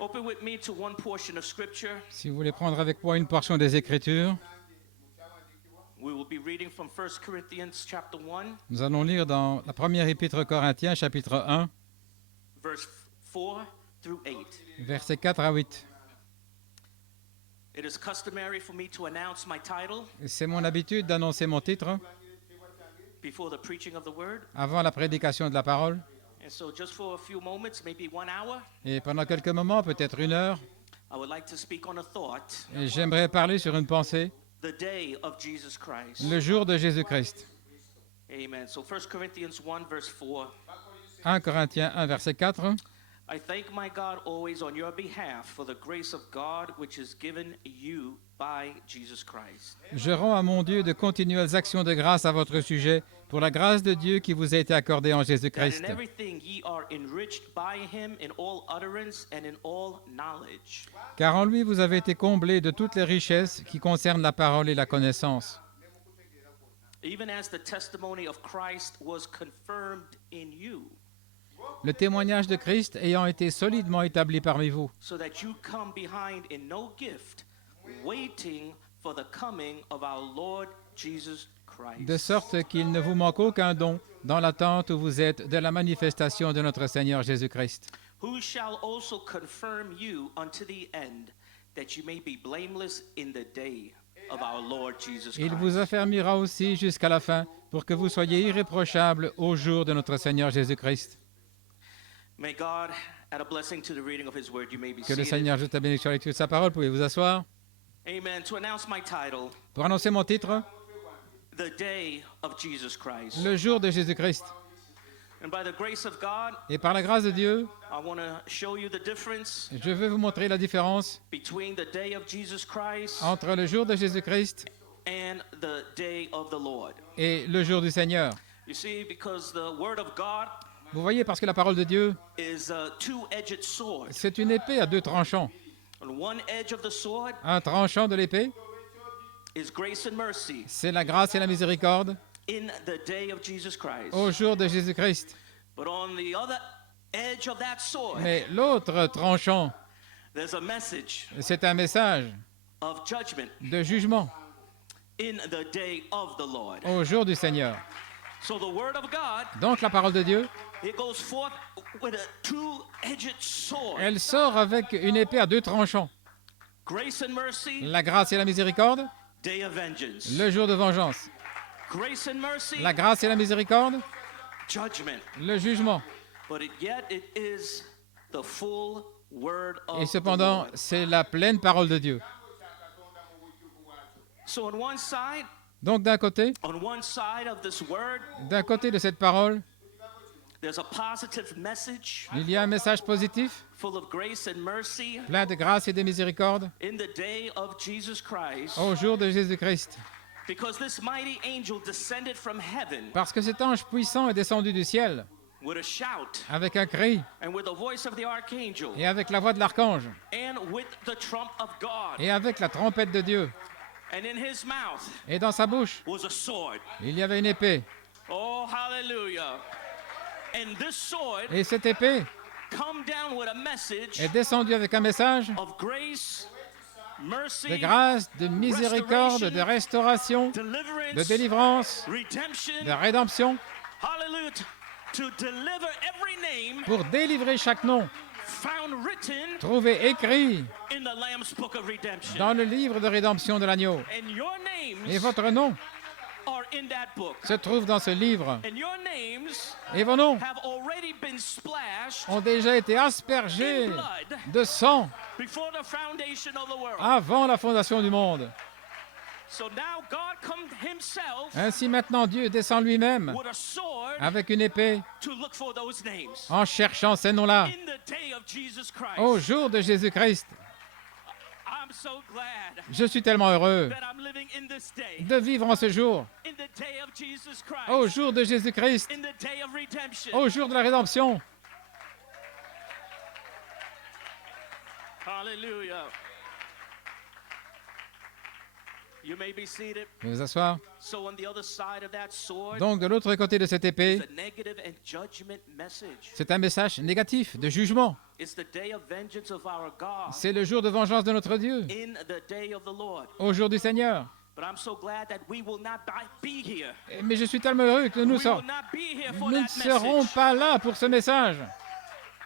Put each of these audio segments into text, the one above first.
Open with me to one portion of Scripture. Si vous voulez prendre avec moi une portion des Écritures, We will be reading from 1 Corinthians chapter 1, nous allons lire dans la première épître aux Corinthiens, chapitre 1, verse 4 through 8. versets 4 à 8. It is customary for me to announce my title C'est mon habitude d'annoncer mon titre before the preaching of the word. avant la prédication de la parole. And so just for a few moments, maybe 1 hour, Et pendant quelques moments, peut-être une heure, I would like to speak on a thought, j'aimerais parler sur une pensée, the day of Jesus Christ. le jour de Jésus-Christ. Amen. So 1 Corinthians 1 verse 4. 1 Corinthiens 1, verset 4. I thank my God always on your behalf for the grace of God which is given you by Jesus Christ. Je rends à mon Dieu de continuelles actions de grâce à votre sujet pour la grâce de Dieu qui vous a été accordée en That Jésus-Christ. in everything ye are enriched by him in all utterance and in all knowledge. Car en lui vous avez été comblés de toutes les richesses qui concernent la parole et la connaissance, Even as the testimony of Christ was confirmed in you, le témoignage de Christ ayant été solidement établi parmi vous, so that you come behind in no gift, waiting for the coming of our Lord Jesus Christ. de sorte qu'il ne vous manque aucun don dans l'attente où vous êtes de la manifestation de notre Seigneur Jésus-Christ, Who shall also confirm you unto the end, that you may be blameless in the day of our Lord Jesus Il Christ. vous affermira aussi jusqu'à la fin pour que vous soyez irréprochables au jour de notre Seigneur Jésus-Christ. May God add a blessing to the reading of his word. You may be Que le seated. Seigneur ajoute la bénédiction à la lecture de sa parole. Pouvez vous asseoir. Amen. To announce my title, Pour annoncer mon titre, The Day of Jesus Christ. le jour de Jésus-Christ. And by the grace of God, Et par la grâce de Dieu, I want to show you the difference je veux vous montrer la différence between the day of Jesus Christ entre le jour de Jésus-Christ and the day of the Lord. et le jour du Seigneur. You see, because the word of God Vous voyez, parce que la parole de Dieu, is a two-edged sword. c'est une épée à deux tranchants. On one edge of the sword Un tranchant de l'épée, is grace and mercy c'est la grâce et la miséricorde in the day of Jesus Christ. au jour de Jésus-Christ. But on the other edge of that sword, Mais l'autre tranchant, there's a message c'est un message of judgment de jugement in the day of the Lord. au jour du Seigneur. So the word of God, Donc la parole de Dieu, it goes forth with a two-edged sword. elle sort avec une épée à deux tranchants. Grace and mercy, La grâce et la miséricorde, day of vengeance. le jour de vengeance. Grace and mercy, La grâce et la miséricorde, judgment. le jugement. But yet it is the full word Et of the cependant, Lord. c'est la pleine parole de Dieu. So on one side Donc d'un côté of this word, de cette parole, there's a positive message il y a un message positif, full of grace and mercy plein de grâce et de miséricorde, in the day of Jesus Christ. au jour de Jésus-Christ. Because this mighty angel descended from heaven Parce que cet ange puissant est descendu du ciel with a shout avec un cri and with the voice of the archangel et avec la voix de l'archange and with the trump of God. et avec la trompette de Dieu. And in his mouth Et dans sa bouche, was a sword. il y avait une épée. Oh, hallelujah. And this sword Et cette épée come down with a message est descendue avec un message of grace, mercy, de grâce, de miséricorde, de restauration, deliverance, de délivrance, redemption. de rédemption, Hallelujah. To deliver every name pour délivrer chaque nom found written trouvé écrit in the Lamb's book of redemption. dans le livre de rédemption de l'agneau. And your Et names votre nom are in that book. se trouve dans ce livre. And your names Et vos noms have already been splashed ont déjà été in aspergés blood de sang before the foundation of the world. avant la fondation du monde. So now God come himself Ainsi maintenant Dieu descend lui-même with a sword avec une épée to look for those names en cherchant ces noms-là in the day of Jesus Christ. au jour de Jésus-Christ. I'm so glad Je suis tellement heureux that I'm living in this day, de vivre en ce jour, in the day of Jesus Christ, au jour de Jésus-Christ, in the day of redemption. au jour de la rédemption. Hallelujah. You may be seated. Veuillez vous asseoir. So on the other side of that sword Donc, de l'autre côté de cette is épée, a negative and judgment message. c'est un message négatif, de jugement. It's the day of vengeance of our God C'est le jour de vengeance de notre Dieu, in the day of the Lord. au jour du Seigneur. But I'm so glad that we will not be here. Mais je suis tellement heureux que nous We will not be here for ne that serons message. pas là pour ce message.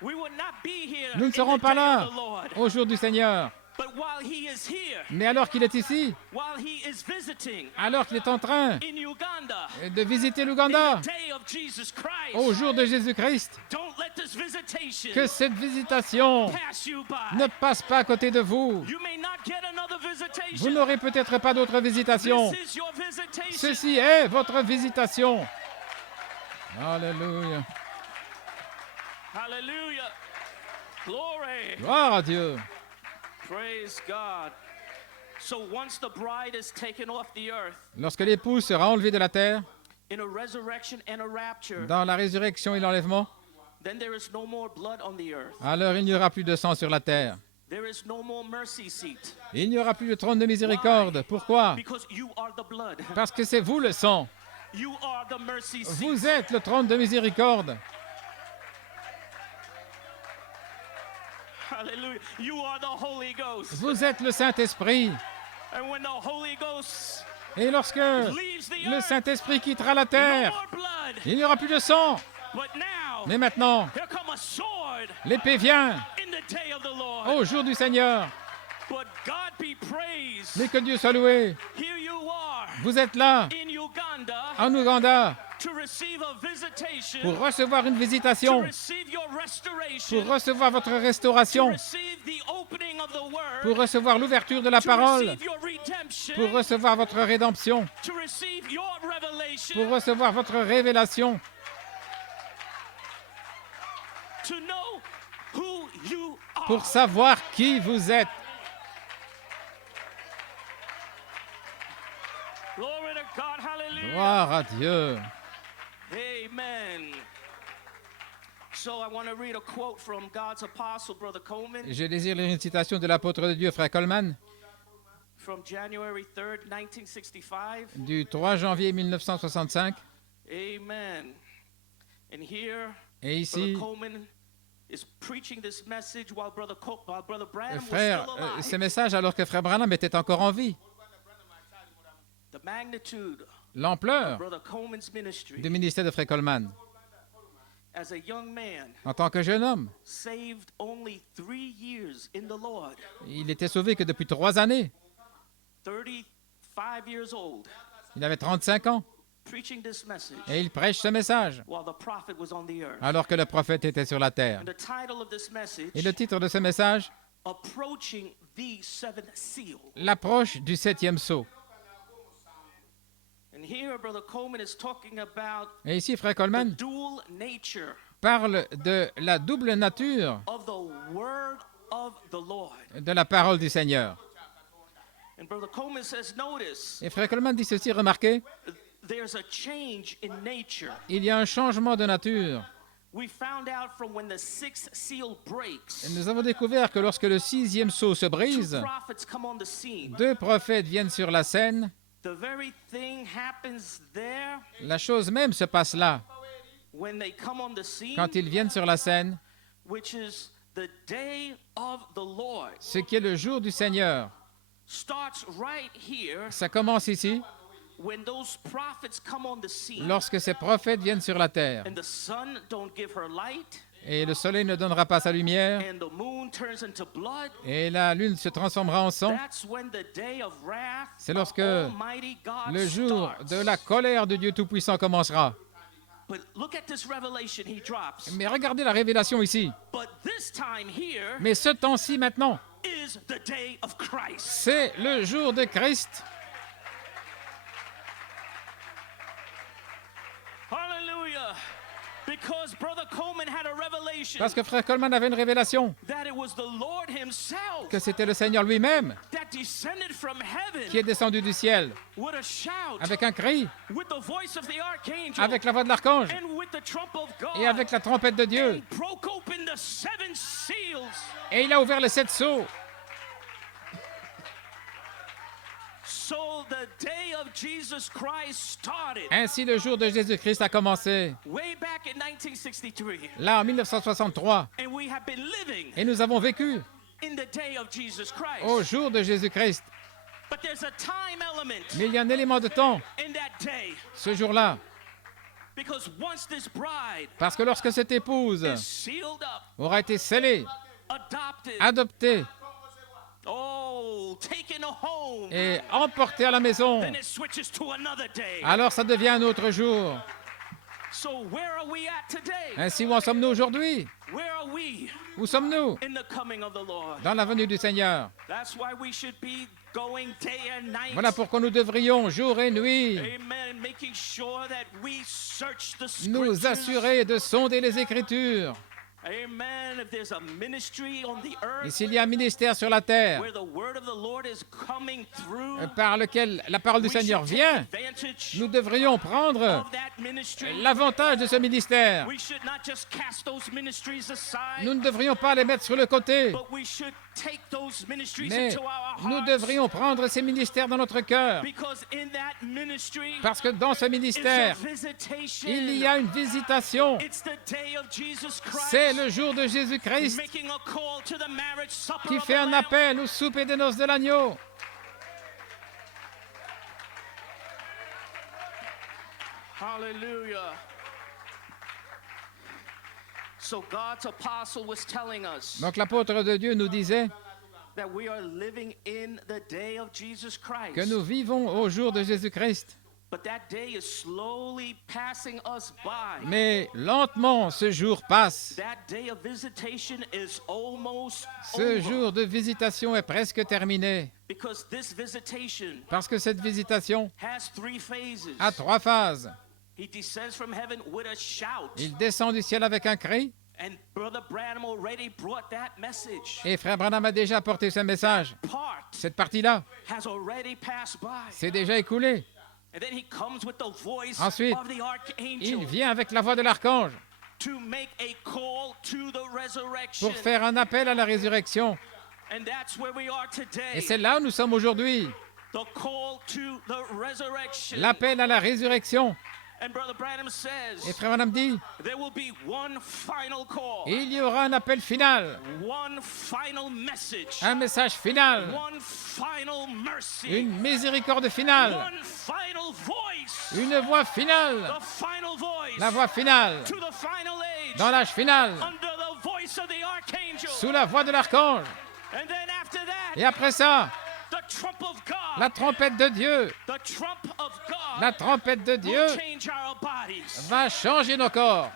We will not be here Nous ne in serons the pas day là of the Lord. au jour du Seigneur. But while he is here, Mais alors qu'il est ici, while he is visiting alors qu'il est en train in Uganda, de visiter in l'Ouganda, the day of Jesus Christ, au jour de Jésus-Christ, don't let this visitation que cette visitation pass you by. ne passe pas à côté de vous. You may not get another Vous visitation. n'aurez peut-être pas d'autre visitation. This is your visitation. Ceci est votre visitation. Alléluia. Hallelujah. Glory. Gloire à Dieu. Praise God. So once the bride is taken off the earth, Lorsque l'épouse sera enlevée de la terre, in a resurrection and a rapture, dans la résurrection et l'enlèvement, then there is no more blood on the earth. alors il n'y aura plus de sang sur la terre. There is no more mercy seat. Il n'y aura plus de trône de miséricorde. Pourquoi? Because you are the blood. Parce que c'est vous le sang. You are the mercy seat. Vous êtes le trône de miséricorde. Hallelujah. You are the Holy Ghost. Vous êtes le Saint-Esprit. And when the Holy Ghost Et lorsque leaves the le earth, Saint-Esprit quittera la no terre, more blood. il n'y aura plus de sang. But now, Mais maintenant, here come a sword l'épée vient in the day of the Lord. au jour du Seigneur. But God be praised. Mais que Dieu soit loué. Here you are Vous êtes là, in Uganda en Ouganda, to receive a visitation, pour recevoir une to visitation, receive your restoration, pour recevoir votre to restauration, receive the opening of the word, pour recevoir l'ouverture de la to parole, receive your redemption, pour recevoir votre rédemption, to receive your revelation, pour recevoir votre révélation, to know who you are. pour savoir qui vous êtes. Glory to God, hallelujah. Gloire à Dieu. Amen. So I want to read a quote from God's apostle, Brother Coleman, Je désire lire une citation de l'apôtre de Dieu, frère Coleman, from January 3rd, 1965. du 3 janvier 1965. Amen. And here, Et ici, Brother Coleman is preaching this message while Brother Branham was frère, still alive. ce message alors que frère Branham était encore en vie. The magnitude L'ampleur of Brother Coleman's ministry du ministère de frère Coleman. as a young man, En tant que jeune homme, saved only 3 years in the Lord, il était sauvé que depuis 3 années. 35 years old, Il avait 35 ans preaching this message et il prêche ce message while the prophet was on the earth. alors que le prophète était sur la terre. And the title of this message, Et le titre de ce message, Approaching the Seventh Seal. l'approche du 7e sceau. And here, Brother Coleman is talking about Et ici, frère the Coleman dual nature parle de la double nature of the Word of the Lord. de la parole du Seigneur. And Brother Coleman says, notice, Et frère Coleman dit ceci, remarquez, there's a change in nature. il y a un changement de nature. We found out from when the sixth seal breaks, Nous avons découvert que lorsque le 6e sceau se two brise, prophets come on the scene. 2 prophètes viennent sur la scène. The very thing happens there La chose même se passe là, when they come on the scene, quand ils viennent sur la scène, which is the day of the Lord. ce qui est le jour du Seigneur. Starts right here Ça commence ici, when those prophets come on the scene lorsque ces prophètes viennent sur la terre. and the sun don't give her light Et le soleil ne donnera pas sa lumière, and the moon turns into blood. et la lune se transformera en sang. That's when the day of wrath C'est of lorsque Almighty God le jour starts. de la colère de Dieu Tout-Puissant commencera. But look at this revelation he drops. Mais regardez la révélation ici. But this time here Mais ce temps-ci maintenant, is the day of Christ. c'est le jour de Christ. Hallelujah. Because Brother Coleman had a revelation Parce que frère Coleman avait une révélation, that it was the Lord himself que c'était le Seigneur lui-même that descended from heaven qui est descendu du ciel, with a shout, avec un cri, with the voice of the archangel, avec la voix de l'archange, and with the trump of God, et avec la trompette de Dieu. and broke open the 7 seals. Et il a ouvert les 7 sceaux. So the day of Jesus Christ started. Ainsi, le jour de Jésus-Christ a commencé, Way back in 1963. là en 1963, And we have been living et nous avons vécu in the day of Jesus Christ. au jour de Jésus-Christ. But there's a time element Mais il y a un élément de temps, in that day. ce jour-là, Because once this bride parce que lorsque cette épouse is sealed up, aura été scellée, adopted, adoptée taken home, et emportée à la maison, then it switches to another day. alors ça devient un autre jour. So where are we at today? Ainsi, où en sommes-nous aujourd'hui? Where are we Où sommes-nous? in the coming of the Lord? Dans la venue du Seigneur. That's why we should be going day and night. Voilà pourquoi nous devrions, jour et nuit, Amen. Making sure that we search the nous scriptures. assurer de sonder les Écritures. Amen. If there's a ministry on the Et earth s'il y a un ministère sur la terre where the word of the Lord is coming through, par lequel la parole du we Seigneur should take vient, advantage nous devrions prendre of that ministry. l'avantage de ce ministère. We should not just cast those ministries aside, Nous ne devrions pas les mettre sur le côté, but we should take those ministries mais into our nous hearts. devrions prendre ces ministères dans notre cœur. Because in that ministry Parce que dans ce is a ministère, visitation. il y a une visitation. It's the day of Jesus Christ. C'est le jour de Jésus-Christ Making a call to the marriage supper qui of fait the un Lamb. appel au souper des noces de l'agneau. Hallelujah. So God's apostle was telling us Donc l'apôtre de Dieu nous disait that we are living in the day of Jesus Christ. que nous vivons au jour de Jésus-Christ. But that day is slowly passing us by. Mais lentement, ce jour passe. That day of visitation is almost Ce over. jour de visitation est presque terminé. Because this visitation Parce que cette visitation has three phases. a 3 phases. He descends from heaven with a shout. Il descend du ciel avec un cri. And Brother Branham already brought that message. Et Frère Branham a déjà apporté ce message. Part Cette partie-là, has already passed by. c'est déjà écoulé. And then he comes with the voice Ensuite, of the Il archangel vient avec la voix de l'archange to make a call to the resurrection. pour faire un appel à la résurrection. And that's where we are today. Et c'est là où nous sommes aujourd'hui. The call to the resurrection. L'appel à la résurrection. And Brother Branham Et says Frère Branham dit, there will be one final call. il y aura un appel final, One final message. un message final, One final mercy. une miséricorde finale, One final voice. une voix finale, The final voice. la voix finale, To the final age. dans l'âge final, Under the voice of the archangel. sous la voix de l'archange. And then after that, Et après ça, the trump of God. la trompette de Dieu, The trump of God la trompette de Dieu will change our bodies. va changer nos corps.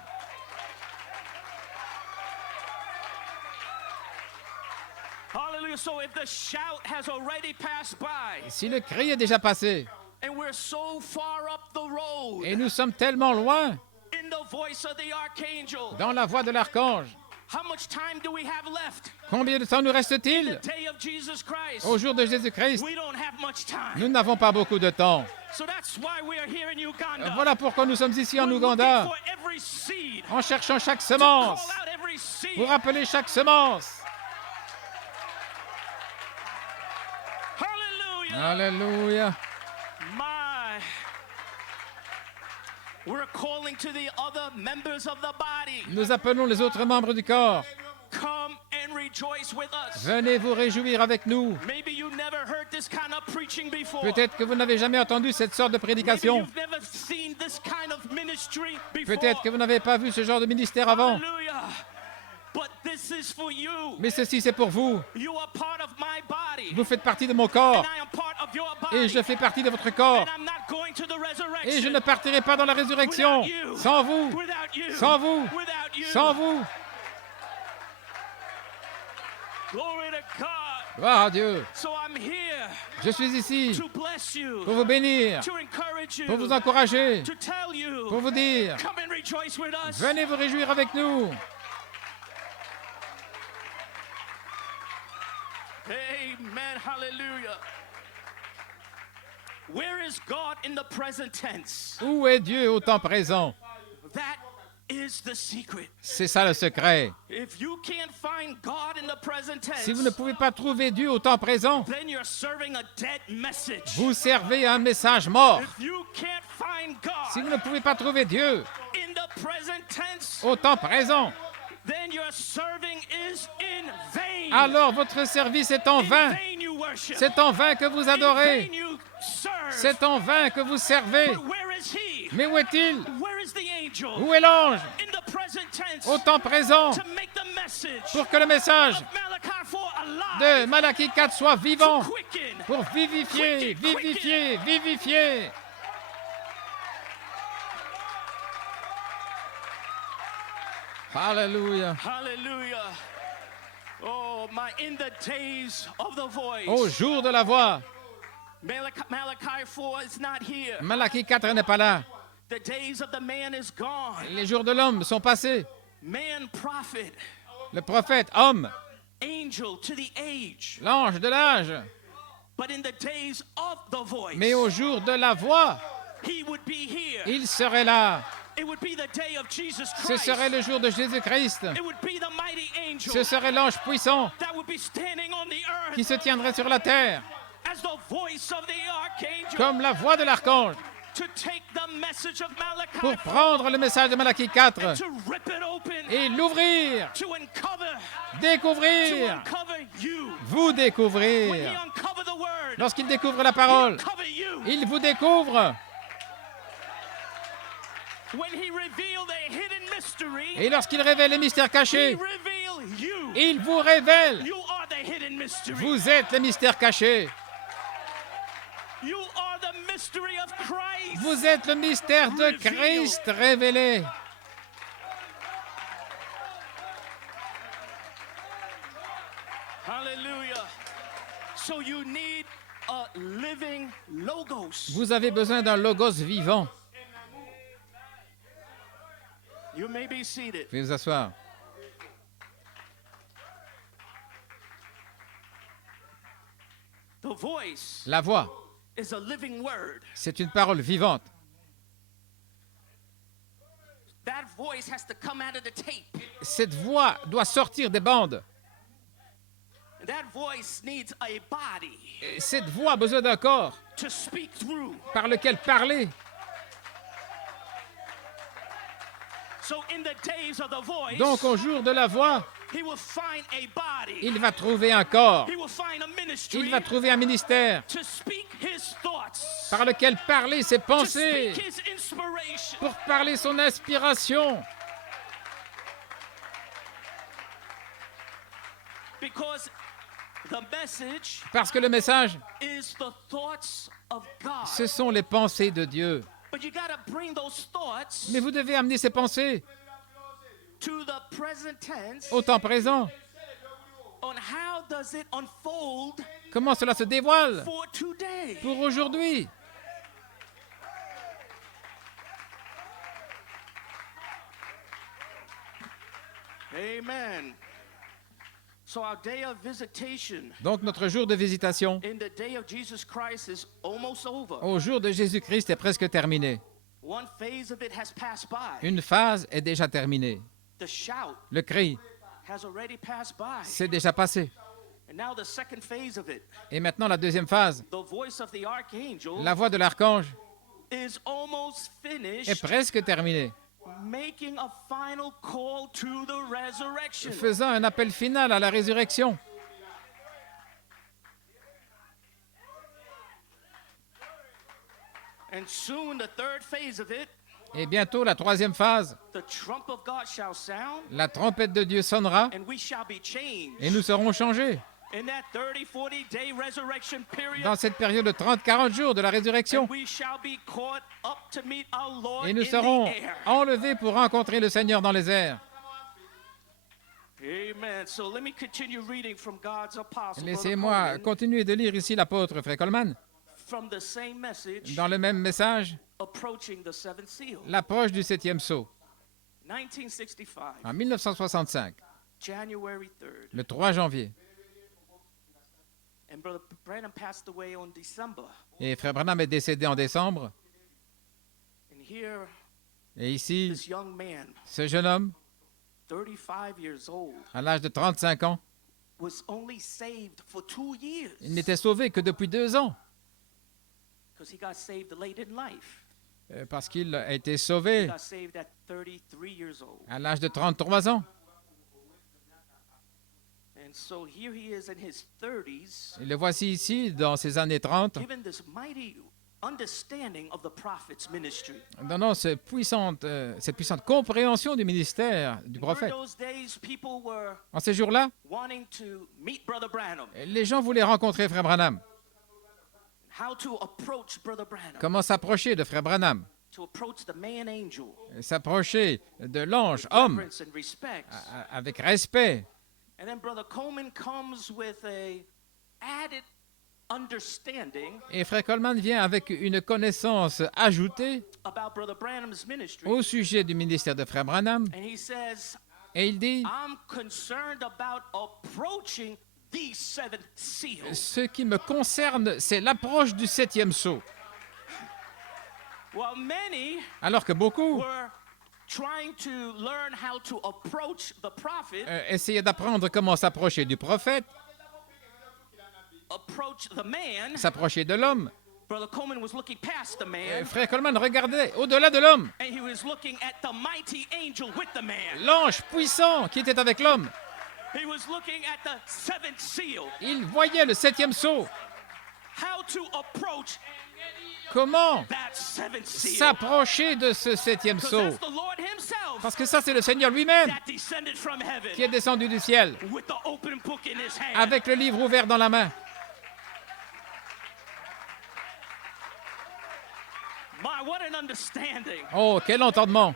Hallelujah. So if the shout has already passed by Si le cri est déjà passé and we're so far up the road et nous sommes tellement loin in the voice of the archangel, dans la voix de l'archange, how much time do we have left? combien de temps nous The reste-t-il day of Jesus Christ. au jour de Jésus-Christ? We don't have much time. Nous n'avons pas beaucoup de temps. So that's why we are here in Uganda. Voilà pourquoi nous sommes ici en We're Ouganda, looking for every seed. en cherchant chaque Call semence, out every seed. pour appeler chaque semence. Hallelujah. Alléluia. My. We're calling to the other members of the body. Nous appelons les autres membres du corps. Come and rejoice with us. Venez vous réjouir avec nous. Maybe you never heard this kind of preaching before. Peut-être que vous n'avez jamais entendu cette sorte de Maybe prédication. you've never seen this kind of ministry before. Peut-être que vous n'avez pas vu ce genre de ministère avant. Hallelujah. But this is for you. Mais ceci, c'est pour vous. You are part of my body. Vous faites partie de mon corps. And I am part of your body. Et je fais partie de votre corps. And I'm not going to the resurrection. Et je ne partirai pas dans la résurrection. Without you. Sans vous. Without you. Sans vous. Without you. Sans vous. Glory to God. Gloire à Dieu. So I'm here Je suis ici to bless you, pour vous bénir, to encourage you, pour vous encourager, to tell you, pour vous dire, come and rejoice with us. venez vous réjouir avec nous. Amen. Hallelujah. Where is God in the present tense? Où est Dieu au temps présent? That is the secret. C'est ça le secret. If you can't find God in the present tense, Si vous ne pouvez pas trouver Dieu au temps présent, then you're serving a dead message. vous servez un message mort. If you can't find Si vous God ne pouvez pas trouver Dieu in the present tense, au temps présent, then your serving is in vain. alors votre service est en In vain. vain you worship. C'est en vain que vous In adorez. vain you serve. C'est en vain que vous servez. But where is he? Mais où est-il? Where is the angel? Où est l'ange? In the present tense, Au temps présent, to make the message pour que le message of Malachi 4 de alive, Malachie 4 soit vivant, to quicken. pour vivifier, vivifier, vivifier. Alléluia. Hallelujah. Oh, my, in the days of the voice. Au jour de la voix, Malachi 4 is not here. Malachie 4 n'est pas là. The days of the man is gone. Les jours de l'homme sont passés. Man, prophet, Le prophète, homme, angel to the age. l'ange de l'âge. But in the days of the voice, Mais au jour de la voix, he would be here. il serait là. It would be the day of Jesus Ce Christ. serait le jour de Jésus-Christ. It would be the mighty angel Ce serait l'ange puissant that would be standing on the earth qui se tiendrait sur la terre, as the voice of the archangel comme la voix de l'archange, to take the message of Malachi pour prendre le message de Malachie 4 to rip it open, et l'ouvrir, to uncover découvrir, you. vous When he découvrir. uncover the word, Lorsqu'il découvre la he parole, uncover you. il vous découvre. When he reveal the hidden mystery, Et lorsqu'il révèle les mystères he cachés, reveal you. il vous révèle. You are the hidden mystery. Vous êtes les mystères cachés. You are the mystery of Christ. Vous êtes le mystère de Christ révélé. Hallelujah. So you need a living logos. Vous avez besoin d'un logos vivant. You may be seated. Veuillez vous asseoir. The voice La voix, is a living word. c'est une parole vivante. That voice has to come out of the tape. Cette voix doit sortir des bandes. That voice needs a body Et cette voix a besoin d'un corps to speak through. par lequel parler. So in the days of the voice, Donc au jour de la voix, he will find a body. il va trouver un corps. He will find a ministry Il va trouver un ministère to speak his thoughts, par lequel parler ses to pensées, speak his inspiration. pour parler son inspiration. Because the message Parce que le message, is the thoughts of God. ce sont les pensées de Dieu. But you got to bring those thoughts Mais vous devez amener ces pensées to the present tense au temps présent. on how does it unfold Comment cela se dévoile for today. pour aujourd'hui. Amen. So our day of visitation Donc notre jour de visitation in the day of Jesus Christ is almost over. au jour de Jésus-Christ est presque terminé. One phase of it has passed by. Une phase est déjà terminée. The shout Le cri, has already passed by. c'est déjà passé. And now the second phase of it, Et maintenant la deuxième phase, the voice of the archangel la voix de l'archange is almost est finished, presque terminée, making a final call to the resurrection. faisant un appel final à la résurrection. And soon the third phase of it, Et bientôt la troisième phase, the trump of God shall sound, la trompette de Dieu sonnera and we shall be changed. et nous serons changés. In that 30-40 day resurrection period, Dans cette période de 30-40 jours de la résurrection, and we shall be caught up to meet our Lord et nous in serons the air. enlevés pour rencontrer le Seigneur dans les airs. Amen. So let me continue reading from God's apostle, Brother Laissez-moi Coleman, continuer de lire ici l'apôtre Frère Coleman, from the same message, dans le même message, approaching the seventh seal. l'approche du septième sceau, 1965, en 1965, January 3rd. le 3 janvier. And Brother Branham passed away on December. Et Frère Branham est décédé en décembre. And here Et ici, this young man, ce jeune homme, 35 years old, à l'âge de 35 ans, was only saved for 2 years il n'était sauvé que depuis 2 ans, because he got saved late in life. parce qu'il a été He sauvé got saved at 33 years old. à l'âge de 33 ans. And so here he is in his 30s, Et le voici ici, dans ses années 30, given this mighty understanding of the prophet's ministry. donnant cette puissante compréhension du ministère du During prophète. those days, people were En ces jours-là, wanting to meet Brother Branham, les gens voulaient rencontrer Frère Branham. how to approach Brother Branham, Comment s'approcher de Frère Branham? to approach the man angel, S'approcher de l'ange, homme, reverence and respect. avec respect. And then Brother Coleman comes with a added understanding Et Frère Coleman vient avec une connaissance ajoutée about Brother Branham's ministry. au sujet du ministère de Frère Branham. And he says, Et il dit, I'm concerned about approaching these 7 seals. ce qui me concerne, c'est l'approche du 7e sceau. Well, many Alors que beaucoup were trying to learn how to approach the prophet, essayaient d'apprendre comment s'approcher du prophète, approach the man. s'approcher de l'homme. Brother Coleman was looking past the man, Frère Coleman regardait au-delà de l'homme, and he was looking at the mighty angel with the man. l'ange puissant qui était avec l'homme. He was looking at the 7th seal, Il voyait le 7e sceau. how to approach Comment that 7th seal. s'approcher de ce 7e Because sceau? that's the Lord himself Parce que ça, c'est le Seigneur lui-même that descended from heaven qui est descendu du ciel with the open book in his hand. avec le livre ouvert dans la main. My, what an understanding. Oh, quel entendement!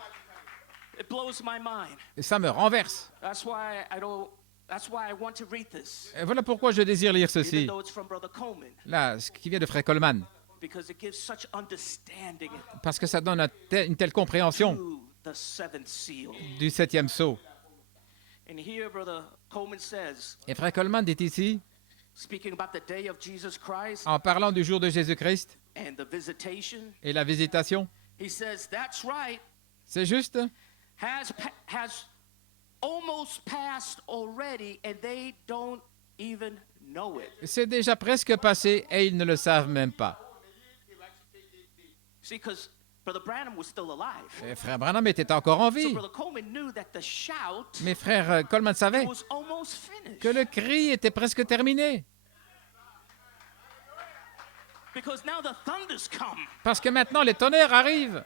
It blows my mind. Et ça me renverse. That's why I want to read this. Et voilà pourquoi je désire lire Even ceci. though it's from Brother Coleman. Là, ce qui vient de Frère Coleman. Because it gives such understanding Parce que ça donne une telle compréhension to the 7th seal. du 7e sceau. And here Brother Coleman says, Et Frère Coleman dit ici, speaking about the day of Jesus Christ en parlant du jour de Jésus-Christ and the visitation, et la visitation, he says, that's right, c'est juste, has almost passed already and they don't even know it. c'est déjà presque passé et ils ne le savent même pas. See, because Brother Branham was still alive. Et Frère Branham était encore en So vie. Brother Coleman knew that the shout Mais Frère Coleman savait was almost finished. que le cri était presque terminé. Because now the thunders come. Parce que maintenant, les tonnerres arrivent.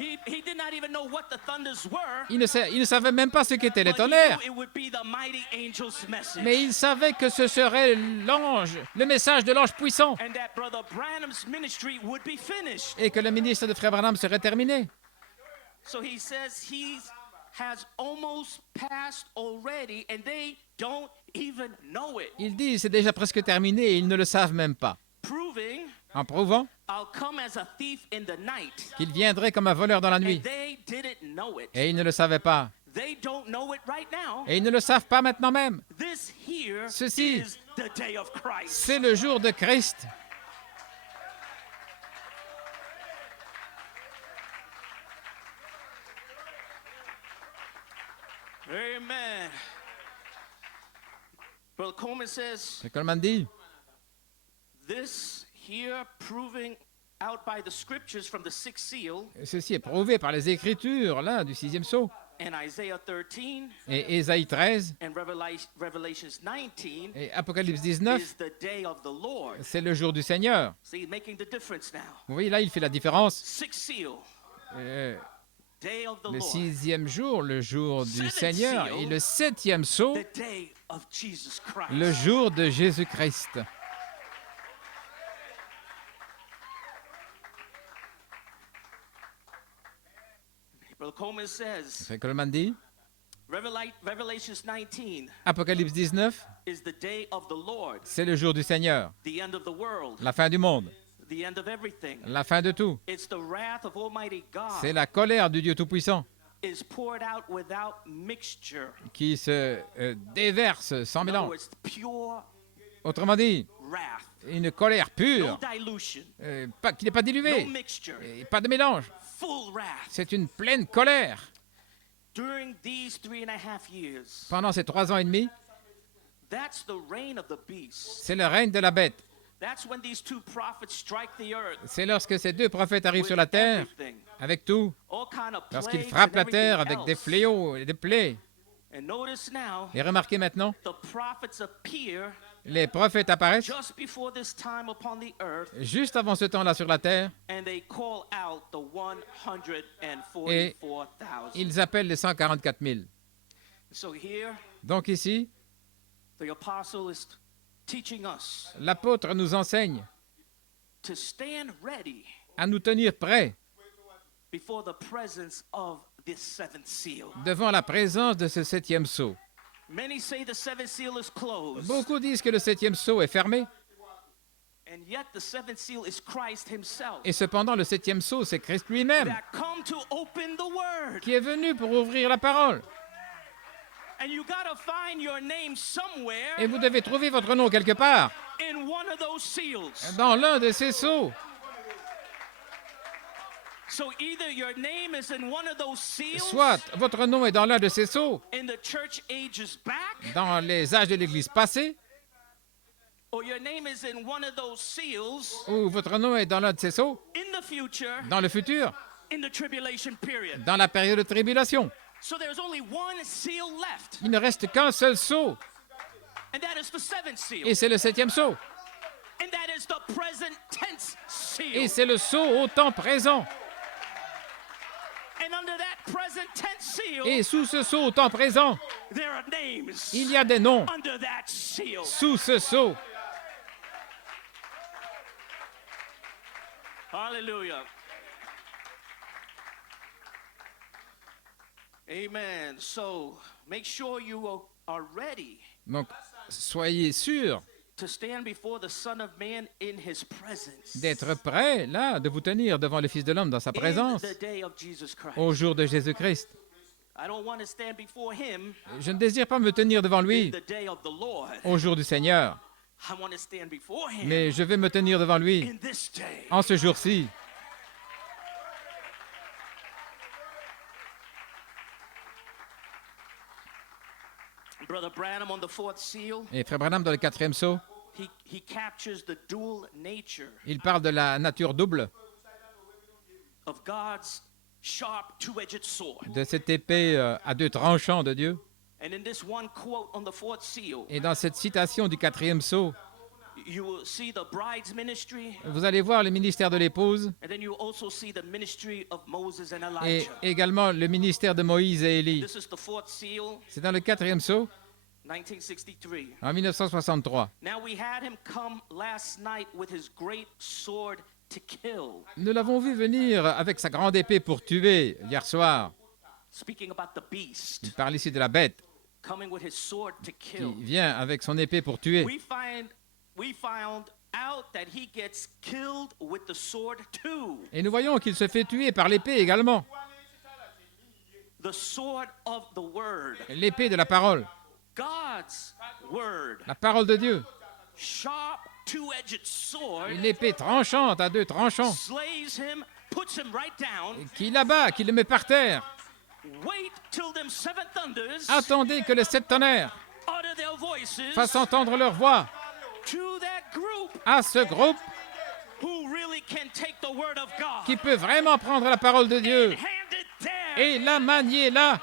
He did not even know what the thunders were. Il ne savait même pas ce qu'étaient les But he tonnerres. knew it would be the mighty angel's message. Mais il savait que ce serait l'ange, le message de l'ange puissant. And that Brother Branham's ministry would be finished. Et que le ministère de Frère Branham serait terminé. So he says he has almost passed already and they don't even know it. Il dit c'est déjà presque terminé et ils ne le savent même pas. Proving En prouvant I'll come as a thief in the night. qu'il viendrait comme un voleur dans la And nuit. they didn't know it. Et ils ne le savaient pas. They don't know it right now. Et ils ne le savent pas maintenant même. This here Ceci, is the day of Christ. c'est le jour de Christ. Amen. Brother Coleman says, Et Coleman dit, this here proving out by the scriptures from the 6th seal ceci est prouvé par les Écritures, là, du 6e sceau. and Isaiah 13 Et Ésaïe 13 and Revelations 19 et Apocalypse 19, is the day of the Lord. c'est le jour du Seigneur. See, making the difference now. Vous voyez, là, il fait la différence. 6th seal, Euh, day of the le Lord. 6e jour, le jour du Seventh Seigneur. seal, Et le 7e sceau, The day of Jesus Christ. le jour de Jésus-Christ. Brother Coleman says, Frère Coleman dit, Revelations 19 Apocalypse 19, is the day of the Lord, c'est le jour du Seigneur. the end of the world, La fin du monde, the end of everything. la fin de tout. It's the wrath of Almighty C'est God la colère du Dieu Tout-Puissant is poured out without mixture. qui se déverse sans In other mélange. words, pure Autrement dit, wrath, une colère no pure, dilution, qui n'est pas no diluée, mixture, et pas de mélange. full wrath. C'est une pleine colère. During these 3.5 years, Pendant ces 3 ans et demi, that's the reign of the beast. c'est le règne de la bête. That's when these two prophets strike the earth C'est lorsque ces 2 prophètes arrivent sur la with terre, everything, avec tout, all kind of lorsqu'ils plagues frappent and la terre everything avec des else. fléaux et des plaies. And notice now, Et remarquez maintenant, the prophets appear les prophètes apparaissent just before this time upon the earth, juste avant ce temps-là sur la terre, and they call out the et 144,000. ils appellent les 144 000. So here, Donc ici, the apostle is teaching us l'apôtre nous enseigne to stand ready à nous tenir prêts before the presence of this seventh seal. devant la présence de ce 7e sceau. Many say the seventh seal is closed, Beaucoup disent que le 7e sceau est fermé, and yet the seventh seal is Christ himself et cependant le 7e sceau, c'est Christ lui-même that come to open the word. qui est venu pour ouvrir la parole. And you got to find your name somewhere Et vous devez trouver votre nom quelque part, in one of those seals. dans l'un de ces sceaux. So either your name is in one of those seals Soit votre nom est dans l'un de ces sceaux, in the church ages back, dans les âges de l'Église passée, or your name is in one of those seals ou votre nom est dans l'un de ces sceaux, in the future, dans le futur, in the tribulation period. dans la période de tribulation. So there's only one seal left, Il ne reste qu'un seul sceau, and that is the seventh seal. et c'est le 7e sceau. And that is the present tense seal. Et c'est le sceau au temps présent. And under that present tense seal, Et sous ce sceau au temps présent, there are names il y a des noms under that seal. sous ce sceau. Hallelujah. Amen. So make sure you are ready Donc, soyez sûrs to stand before the Son of Man in his presence. d'être prêts, là, de vous tenir devant le Fils de l'homme dans sa présence, In the day of Jesus Christ. au jour de Jésus-Christ. I don't want to stand before him Je ne désire pas me tenir devant in lui the day of the Lord. au jour du Seigneur, I want to stand before him mais je vais me tenir devant lui in this day. en ce jour-ci. Brother Branham on the fourth seal, Et Frère Branham, dans le 4e sceau, he captures the dual nature il parle de la nature double of God's sharp two-edged sword. de cette épée à 2 tranchants de Dieu. And in this one quote on the fourth seal, Et dans cette citation du 4e sceau, you will see the bride's ministry, vous allez voir le ministère de l'épouse and then you also see the ministry of Moses and et Elijah. également le ministère de Moïse et Élie. This is the fourth seal, C'est dans le 4e sceau, 1963. en 1963. Now we had him come last night with his great sword to kill. Nous l'avons vu venir avec sa grande épée pour tuer hier soir. Speaking about the beast, Il parle ici de la bête coming with his sword to qui kill. vient avec son épée pour tuer. We found out that he gets killed with the sword too. Et nous voyons qu'il se fait tuer par l'épée également. The sword of the word. L'épée de la parole, God's word. la parole de Dieu. Sharp two-edged sword. Une épée tranchante à 2 tranchants Slays him, puts him right down. qui l'abat, qui le met par terre. Wait till them seven thunders Attendez que les 7 tonnerres utter their voices fassent entendre leur voix to that group à ce groupe who really can take the word of God qui peut vraiment prendre la parole de Dieu and hand it down. et la manier là.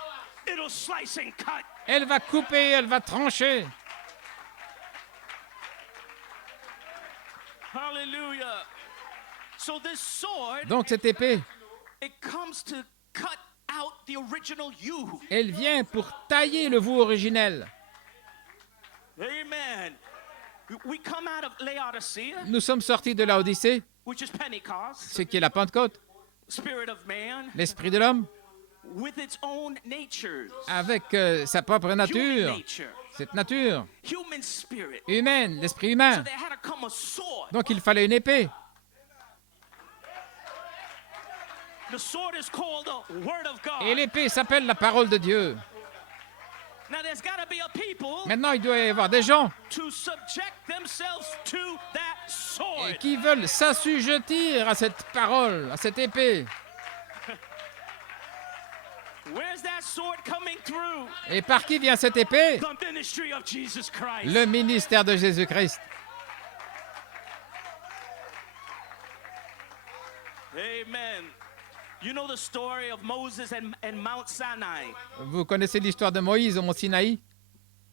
It'll slice and cut. Elle va couper, elle va trancher. Hallelujah. So this sword, Donc cette épée, it comes to cut out the original you. elle vient pour tailler le vous originel. Amen. We come out of Laodicea, Nous sommes sortis de la Odyssée, which is Pentecost, ce qui est la Pentecôte, spirit of man, l'esprit de l'homme, with its own natures. avec sa propre Human nature, nature, cette nature human spirit. humaine, l'esprit So humain. there had to come a sword. Donc il fallait une épée. The sword is called the word of Et God. l'épée s'appelle la parole de Dieu. Now there's got to be a people Maintenant, il doit y avoir des gens to subject themselves to that sword. qui veulent s'assujettir à cette parole, à cette épée. Where's that sword coming through? Et par qui vient cette épée? The ministry of Jesus Christ. Le ministère de Jésus-Christ. Amen. You know the story of Moses and Mount Sinai. Vous connaissez l'histoire de Moïse au mont Sinaï?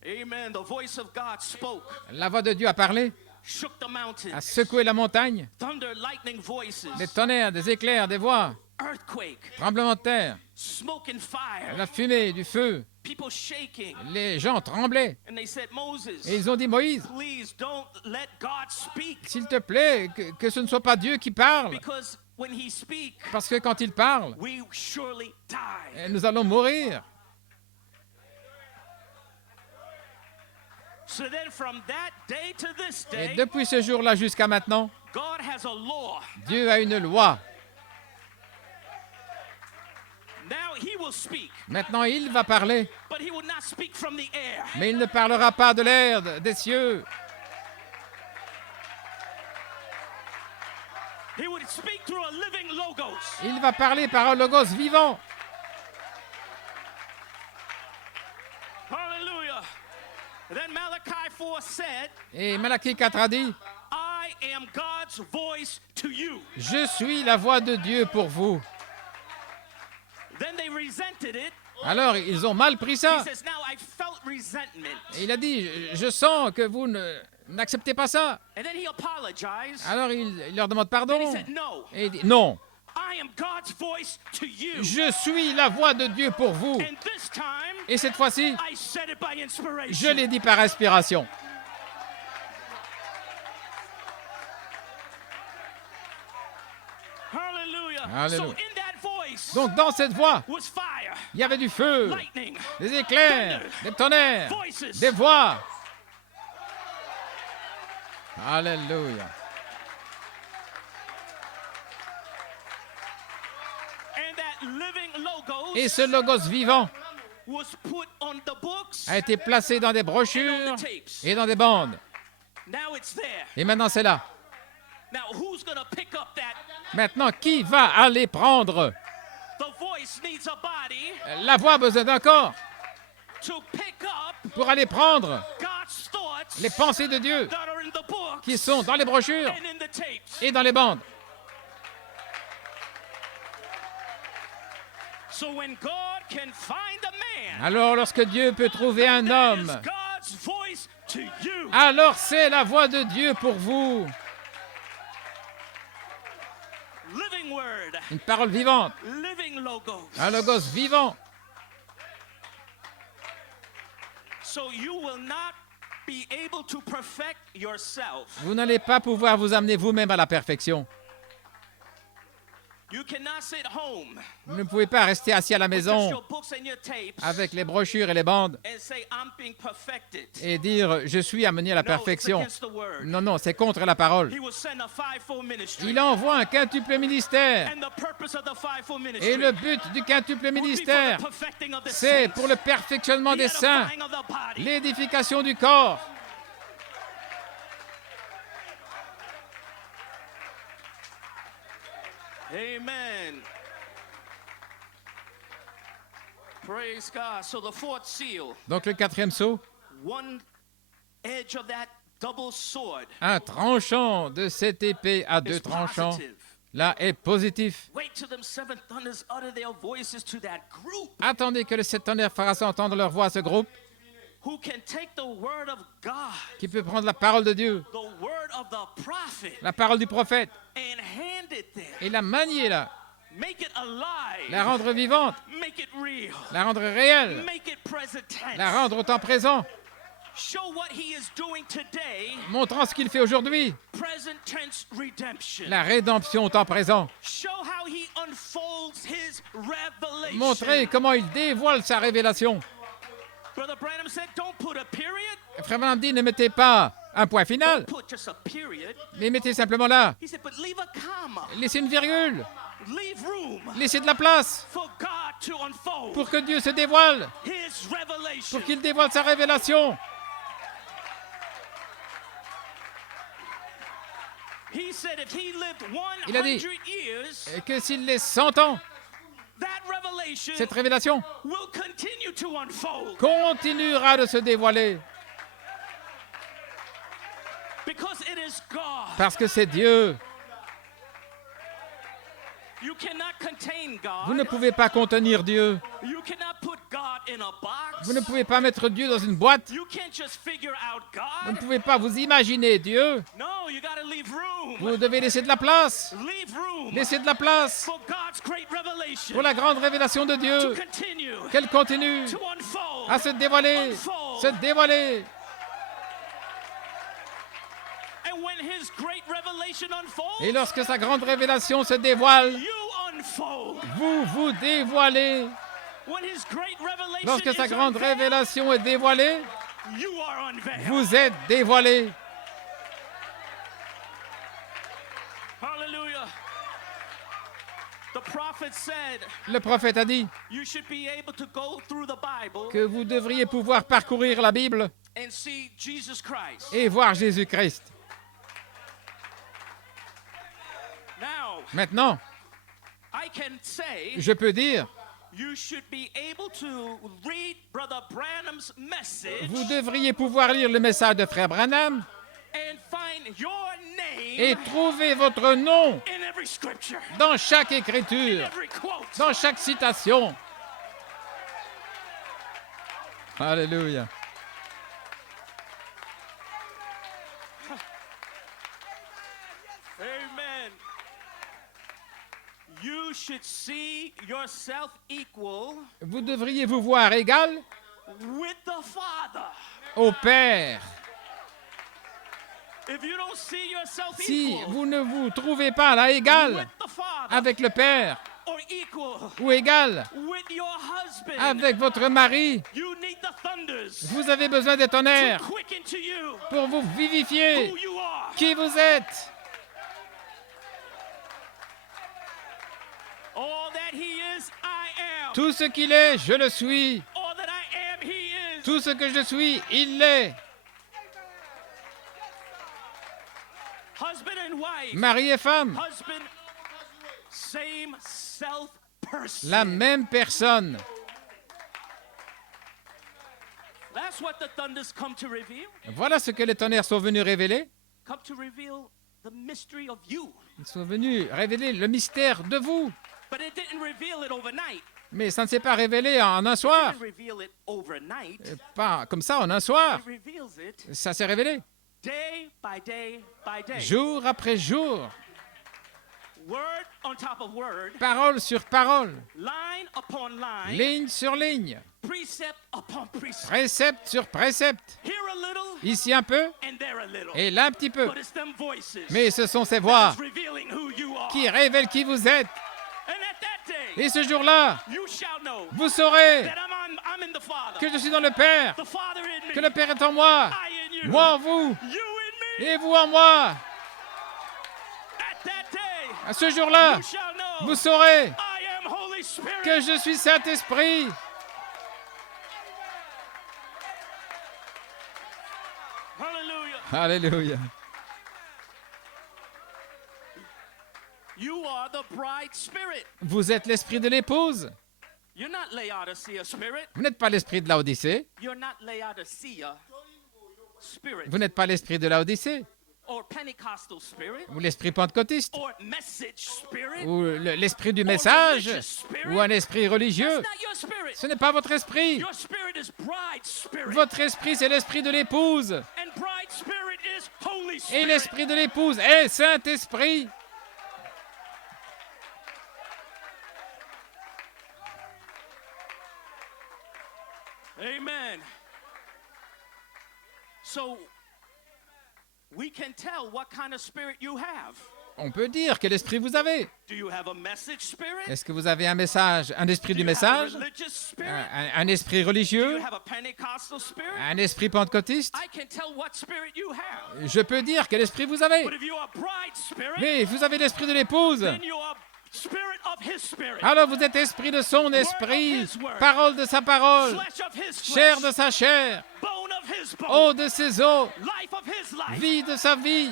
Amen. The voice of God spoke, La voix de Dieu a parlé, shook the a mountains. secoué la montagne, Thunder, lightning voices, des tonnerres, des éclairs, des voix, earthquake, tremblements de terre, smoke and fire, la fumée, du feu. people shaking. Les gens tremblaient. And they said, Moses, Et ils ont dit, Moïse, please don't let God speak. s'il te plaît, que ce ne soit pas Dieu qui parle. Because when he speaks, Parce que quand il parle, we surely die. nous allons mourir. So then from that day to this Et day, depuis ce jour-là jusqu'à maintenant, God has a law. Dieu a une loi. Now he will speak, Maintenant, il va parler, but he will not speak from the air. mais il ne parlera pas de l'air, des cieux. He would speak through a living logos. Il va parler par un logos vivant. Hallelujah. Then Malachi 4 said, Et Malachie 4 a dit, I am God's voice to you. je suis la voix de Dieu pour vous. Then they resented it. Alors, ils ont mal pris He ça. says, now I felt resentment. Et il a dit, je sens que vous n'acceptez pas ça. And then he apologized. Alors, il leur demande Then he pardon. said, no, Et il dit, non, I am God's voice to you. je suis la voix de Dieu pour vous. And this time, Et cette fois-ci, I said it by je inspiration. l'ai dit par inspiration. Hallelujah. Hallelujah. So in that voice Donc, dans cette voix, was fire, il y avait du feu, lightning, des éclairs, des tonnerres, voices. des voix. Alléluia. And that living logos Et ce logos vivant was put on the books. a été placé dans des brochures et dans des bandes. Now it's there. Et maintenant, c'est là. Now who's going to pick up that? Maintenant, qui va aller prendre? The voice needs a body La voix a besoin d'un corps to pick up pour aller prendre God's thoughts les pensées de Dieu that are in the books qui sont dans les brochures and in the tapes. et dans les bandes. So when God can find a man, Alors, lorsque Dieu peut trouver un that is homme, God's voice to you. alors c'est la voix de Dieu pour vous. Living word, Une parole vivante, living logos. un logos vivant. So you will not be able to perfect yourself. Vous n'allez pas pouvoir vous amener vous-même à la perfection. You cannot sit home Vous ne pouvez pas rester assis à la with just maison your books and your tapes avec les brochures et les bandes and say, I'm being perfected. et dire « je suis amené à la No, it's perfection against the word. ». Non, non, c'est contre la parole. He will send a fivefold ministry. Il envoie un quintuple ministère. And the purpose of the fivefold ministry Et le but du quintuple would be for ministère, the perfecting of the c'est saints, pour le perfectionnement the des saints, edifying of the body. l'édification du corps. Amen. Praise God. So the fourth seal, Donc le quatrième sceau, one edge of that double sword un tranchant de cette épée à deux is tranchants, positive. là est positif. Wait till them seven thunders utter their voices to that group Attendez que le sept tonnerres fasse entendre leur voix à ce groupe who can take the word of God, qui peut prendre la parole de Dieu, the word of the prophet, la parole du prophète, and hand it there. et la manier là, Make it alive. la rendre vivante, Make it real. la rendre réelle, Make it present tense. la rendre au temps présent, Show what he is doing today. montrant ce qu'il fait aujourd'hui, Present tense redemption. la rédemption au temps présent, Show how he unfolds his revelation. montrer comment il dévoile sa révélation. Brother Branham said, don't put a period. Frère Branham dit, ne mettez pas un point final, Don't put just a period. mais mettez simplement là, He said, but leave a comma. laissez une virgule, Leave room Laissez de la place for God to unfold pour que Dieu se dévoile, His revelation. pour qu'il dévoile sa révélation. He said if he lived Il a dit 100 years, Et que s'il laisse 100 ans, that revelation cette révélation will continue to unfold continuera de se dévoiler because it is God. parce que c'est Dieu. You cannot contain Vous ne God. pouvez pas contenir Dieu. You cannot put God in a box. Vous ne pouvez pas mettre Dieu dans une boîte. You can't just figure out Vous ne God. pouvez pas vous imaginer Dieu. No, you got to leave room. Vous devez laisser de la place. Leave room Laissez de la place for God's great revelation pour la grande révélation de to Dieu. continue Qu'elle continue to unfold. à se dévoiler, se dévoiler. And when His great revelation unfolds, Et lorsque sa grande révélation se dévoile, you unfold. vous vous dévoilez. When His great revelation Lorsque sa is grande unveiled, révélation est dévoilée, you are unveiled. vous êtes dévoilés. Hallelujah. The prophet said Le prophète a dit you should be able to go through the Bible que vous devriez pouvoir parcourir la Bible and see Jesus Christ. et voir Jésus-Christ. Now, Maintenant, I can say je peux dire, you should be able to read Brother Branham's message vous devriez pouvoir lire le message de Frère Branham and find your et name trouver votre nom in every scripture, dans chaque écriture, every quote. dans chaque citation. Alléluia. Amen. You should see yourself equal Vous devriez vous voir égal with the Father. au Père. If you don't see yourself Si equal vous ne vous trouvez pas là égal with the Father avec le Père or equal ou égal with your husband, avec votre mari, you need the thunders vous avez besoin des to tonnerres quicken to you pour vous vivifier who you are. qui vous êtes. All that he is, I am. Tout ce qu'il est, je le suis. All that I am, he is. Tout ce que je suis, il l'est. Husband and wife. Mari et femme, Husband, same self person. la même personne. That's what the thunders come to reveal. Voilà ce que les tonnerres sont venus révéler. Come to reveal the mystery of you. Ils sont venus révéler le mystère de vous. But it didn't reveal it overnight. Mais ça ne s'est pas révélé en un It soir. didn't reveal it overnight. Pas comme ça, en un soir. It reveals it Ça s'est révélé. day by day by day. Jour après jour. Word on top of word. Parole sur parole. Line upon line. Ligne sur ligne. Precept upon precept. Précepte sur précepte. Here a little Ici un peu and there a little. et là un petit peu. But it's them voices Mais ce sont ces voix that's revealing who you are. qui révèlent qui vous êtes. And at that day, Et ce jour-là, you shall know vous saurez that I'm in the Father. que je suis dans le Père, The Father in me. que le Père est en moi, I in you. moi en vous, You in me. et vous en moi. At that day, À ce jour-là, you shall know vous saurez I am Holy Spirit. que je suis Saint-Esprit. Hallelujah. Alléluia. You are the bride spirit. Vous êtes l'esprit de l'épouse. You're not Laodicea spirit. Vous n'êtes pas l'esprit de l'Odyssée. You're not Laodicea spirit. Vous n'êtes pas l'esprit de l'Odyssée. Or Pentecostal spirit. Ou l'esprit pentecôtiste. Or message spirit. Ou l'esprit du message. Ou un esprit religieux. It's not your spirit. Ce n'est pas votre esprit. Your spirit is bride spirit. Votre esprit, c'est l'esprit de l'épouse. And bride spirit is Holy Et Spirit. l'esprit de l'épouse est Saint-Esprit. Amen. So we can tell what kind of spirit you have. On peut dire quel esprit vous avez. Do you have a message spirit? Est-ce que vous avez un message, un esprit Do du you have a message, religious spirit? un esprit Do religieux, you have a Pentecostal spirit? un esprit pentecôtiste? I can tell what spirit you have. Je peux dire quel esprit vous avez. But if you are bride spirit, Mais vous avez l'esprit de l'épouse. then you are spirit of his spirit, alors vous êtes esprit de son esprit, parole de sa parole, flesh of his chair flesh, de sa chair, bone of his bone, eau de ses os, life of his life. vie de sa vie.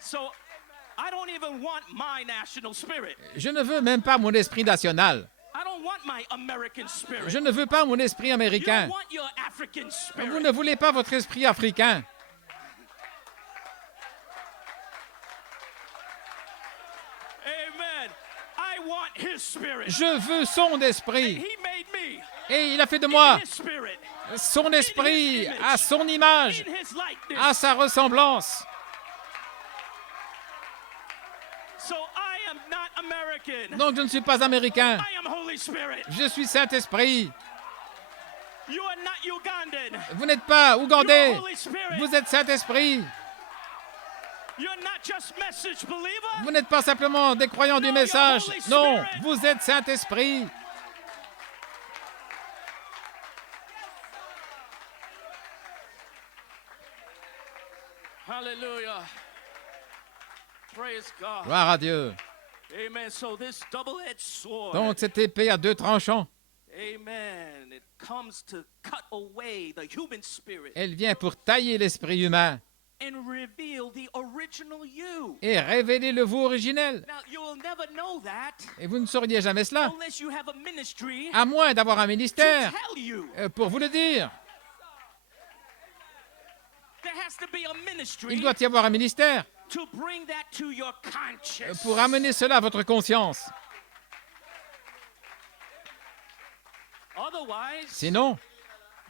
So I don't even want my national spirit. Je ne veux même pas mon esprit national. I don't want my American spirit. Je ne veux pas mon esprit You américain. don't want your African spirit. Vous ne voulez pas votre esprit africain. Amen. I want his spirit. Je veux son esprit. He made me Et il a fait de moi in his spirit, son esprit à son image, in his likeness. à sa ressemblance. So I am not American. Donc je ne suis pas américain. I am Holy Spirit. Je suis Saint-Esprit. You are not Ugandan. Vous n'êtes pas You are ougandais. Holy Spirit. Vous êtes Saint-Esprit. You're not just message believer. Vous n'êtes pas simplement des croyants du message. Non, vous êtes Saint-Esprit. Hallelujah. Praise God. Gloire à Dieu. Amen. So this double-edged sword. Donc cette épée à deux tranchants, Amen. It comes to cut away the human spirit elle vient pour tailler l'esprit humain and reveal the original you. et révéler le vous originel. Now, you will never know that Et vous ne sauriez jamais cela, unless you have a ministry à moins d'avoir un to ministère tell you. pour vous le dire. There has to be a ministry Il doit y avoir un ministère to bring that to your conscience. pour amener cela à votre conscience. Otherwise, Sinon,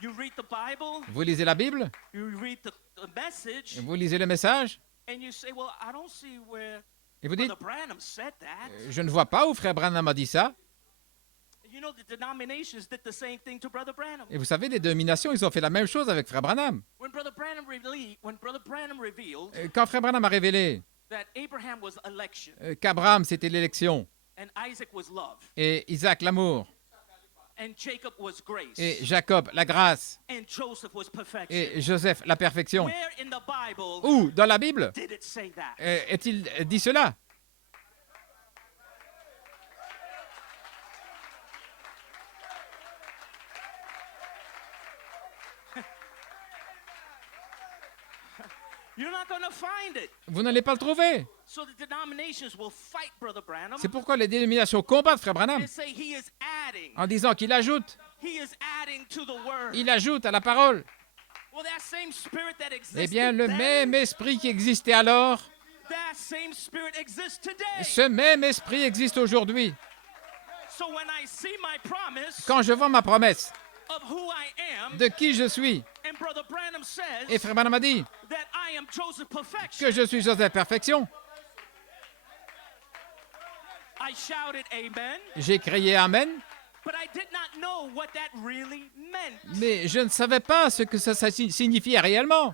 you read the Bible, vous lisez la Bible, you read the message, vous lisez le message, and you say, well, I don't see where et vous dites, Brother Branham said that. je ne vois pas où Frère Branham a dit ça. You know, the denominations did the same thing to Brother Branham. Et vous savez, les dénominations, ils ont fait la même chose avec Frère Branham. When Brother Branham revealed Quand Frère Branham a révélé that Abraham was election qu'Abraham, c'était l'élection, and Isaac was love et Isaac, l'amour, and Jacob was grace et Jacob, la grâce, and Joseph was perfection. et Joseph, la perfection. Where in the Bible Où, dans la Bible, did it say that? est-il dit cela? You're not going to find it. Vous n'allez pas le trouver. So the denominations will fight Brother Branham. C'est pourquoi les dénominations combattent Frère Branham They say he is adding. en disant qu'il ajoute. He is adding to the word. Il ajoute à la parole. Well, that same spirit that existed Eh bien, le then, même esprit qui existait alors, that same spirit exists today. ce même esprit existe aujourd'hui. So when I see my promise Quand je vois ma promesse of who I am, de qui je suis, and Brother Branham says et Frère Branham a dit that I am Joseph Perfection, que je suis Joseph Perfection, I shouted amen, j'ai crié Amen, but I did not know what that really meant. mais je ne savais pas ce que ça signifiait réellement.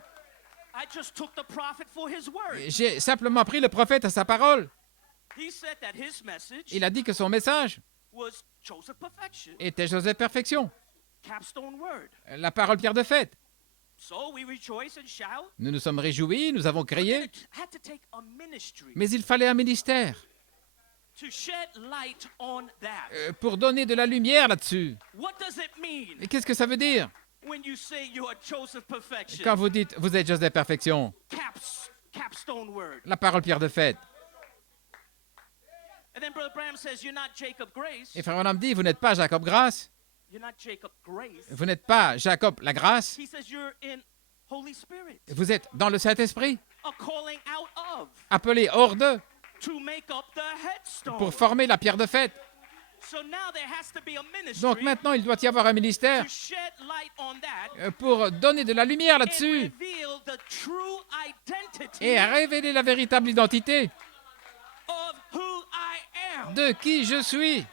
I just took the prophet for his word. J'ai simplement pris le prophète à sa parole. He said that his message Il a dit que son message was Joseph Perfection, était Joseph Perfection, capstone word. la parole pierre de fête. So we rejoice and shout. Nous nous sommes réjouis, nous avons crié, It had to take a ministry mais il fallait un ministère to shed light on that. pour donner de la lumière là-dessus. What does it mean Et qu'est-ce que ça veut dire when you say you are Joseph Perfection? quand vous dites vous êtes Joseph Perfection, Capstone word. la parole pierre de fête? And then Brother Branham says, you're not Jacob Grace. Et Frère Branham dit, vous n'êtes pas Jacob Grâce, You're not Jacob Grace. vous n'êtes pas Jacob la Grâce, He says you're in Holy Spirit. vous êtes dans le Saint-Esprit, A calling out of appelé hors d'eux, to make up the headstone. pour former la pierre de fête. So now there has to be a ministry Donc maintenant, il doit y avoir un ministère to shed light on that pour donner de la lumière and là-dessus reveal the true identity et révéler la véritable identité of who I am. de qui je suis.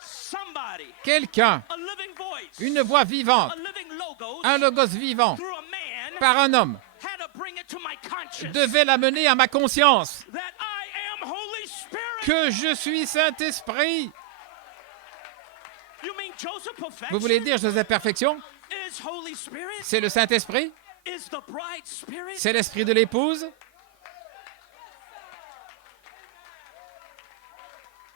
Somebody, Quelqu'un, a living voice, une voix vivante, a living logos un logos vivant through a man par un homme had to bring it to my conscience devait l'amener à ma conscience that I am Holy Spirit. que je suis Saint-Esprit. You mean Joseph Perfection Vous voulez dire Joseph Perfection? His Holy Spirit C'est le Saint-Esprit? is the bride spirit. C'est l'esprit de l'épouse?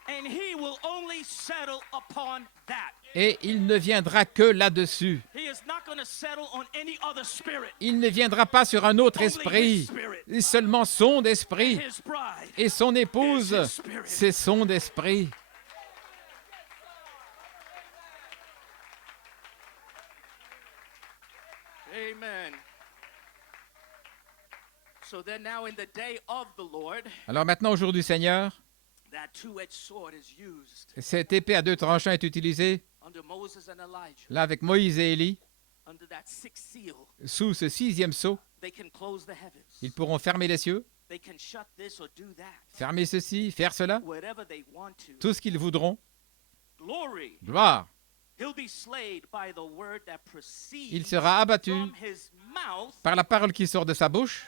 And he will only settle upon that. Et il ne viendra que là-dessus. He is not going to settle on any other spirit. Il ne viendra pas sur un autre esprit, seulement son esprit. His bride. Et son épouse, c'est son esprit. Amen. So then now in the day of the Lord, Alors maintenant, au jour du Seigneur, that two-edged sword is used cette épée à deux tranchants est utilisée, under Moses and Elijah, là avec Moïse et Élie, under that sixth seal. sous ce sixième sceau. They can close the heavens. Ils pourront fermer les cieux, They can shut this or do that. fermer ceci, faire cela, Whatever they want to. tout ce qu'ils voudront. Glory. Gloire! He'll be slayed by the word that Il proceeds sera abattu from his mouth, par la parole qui sort de sa bouche,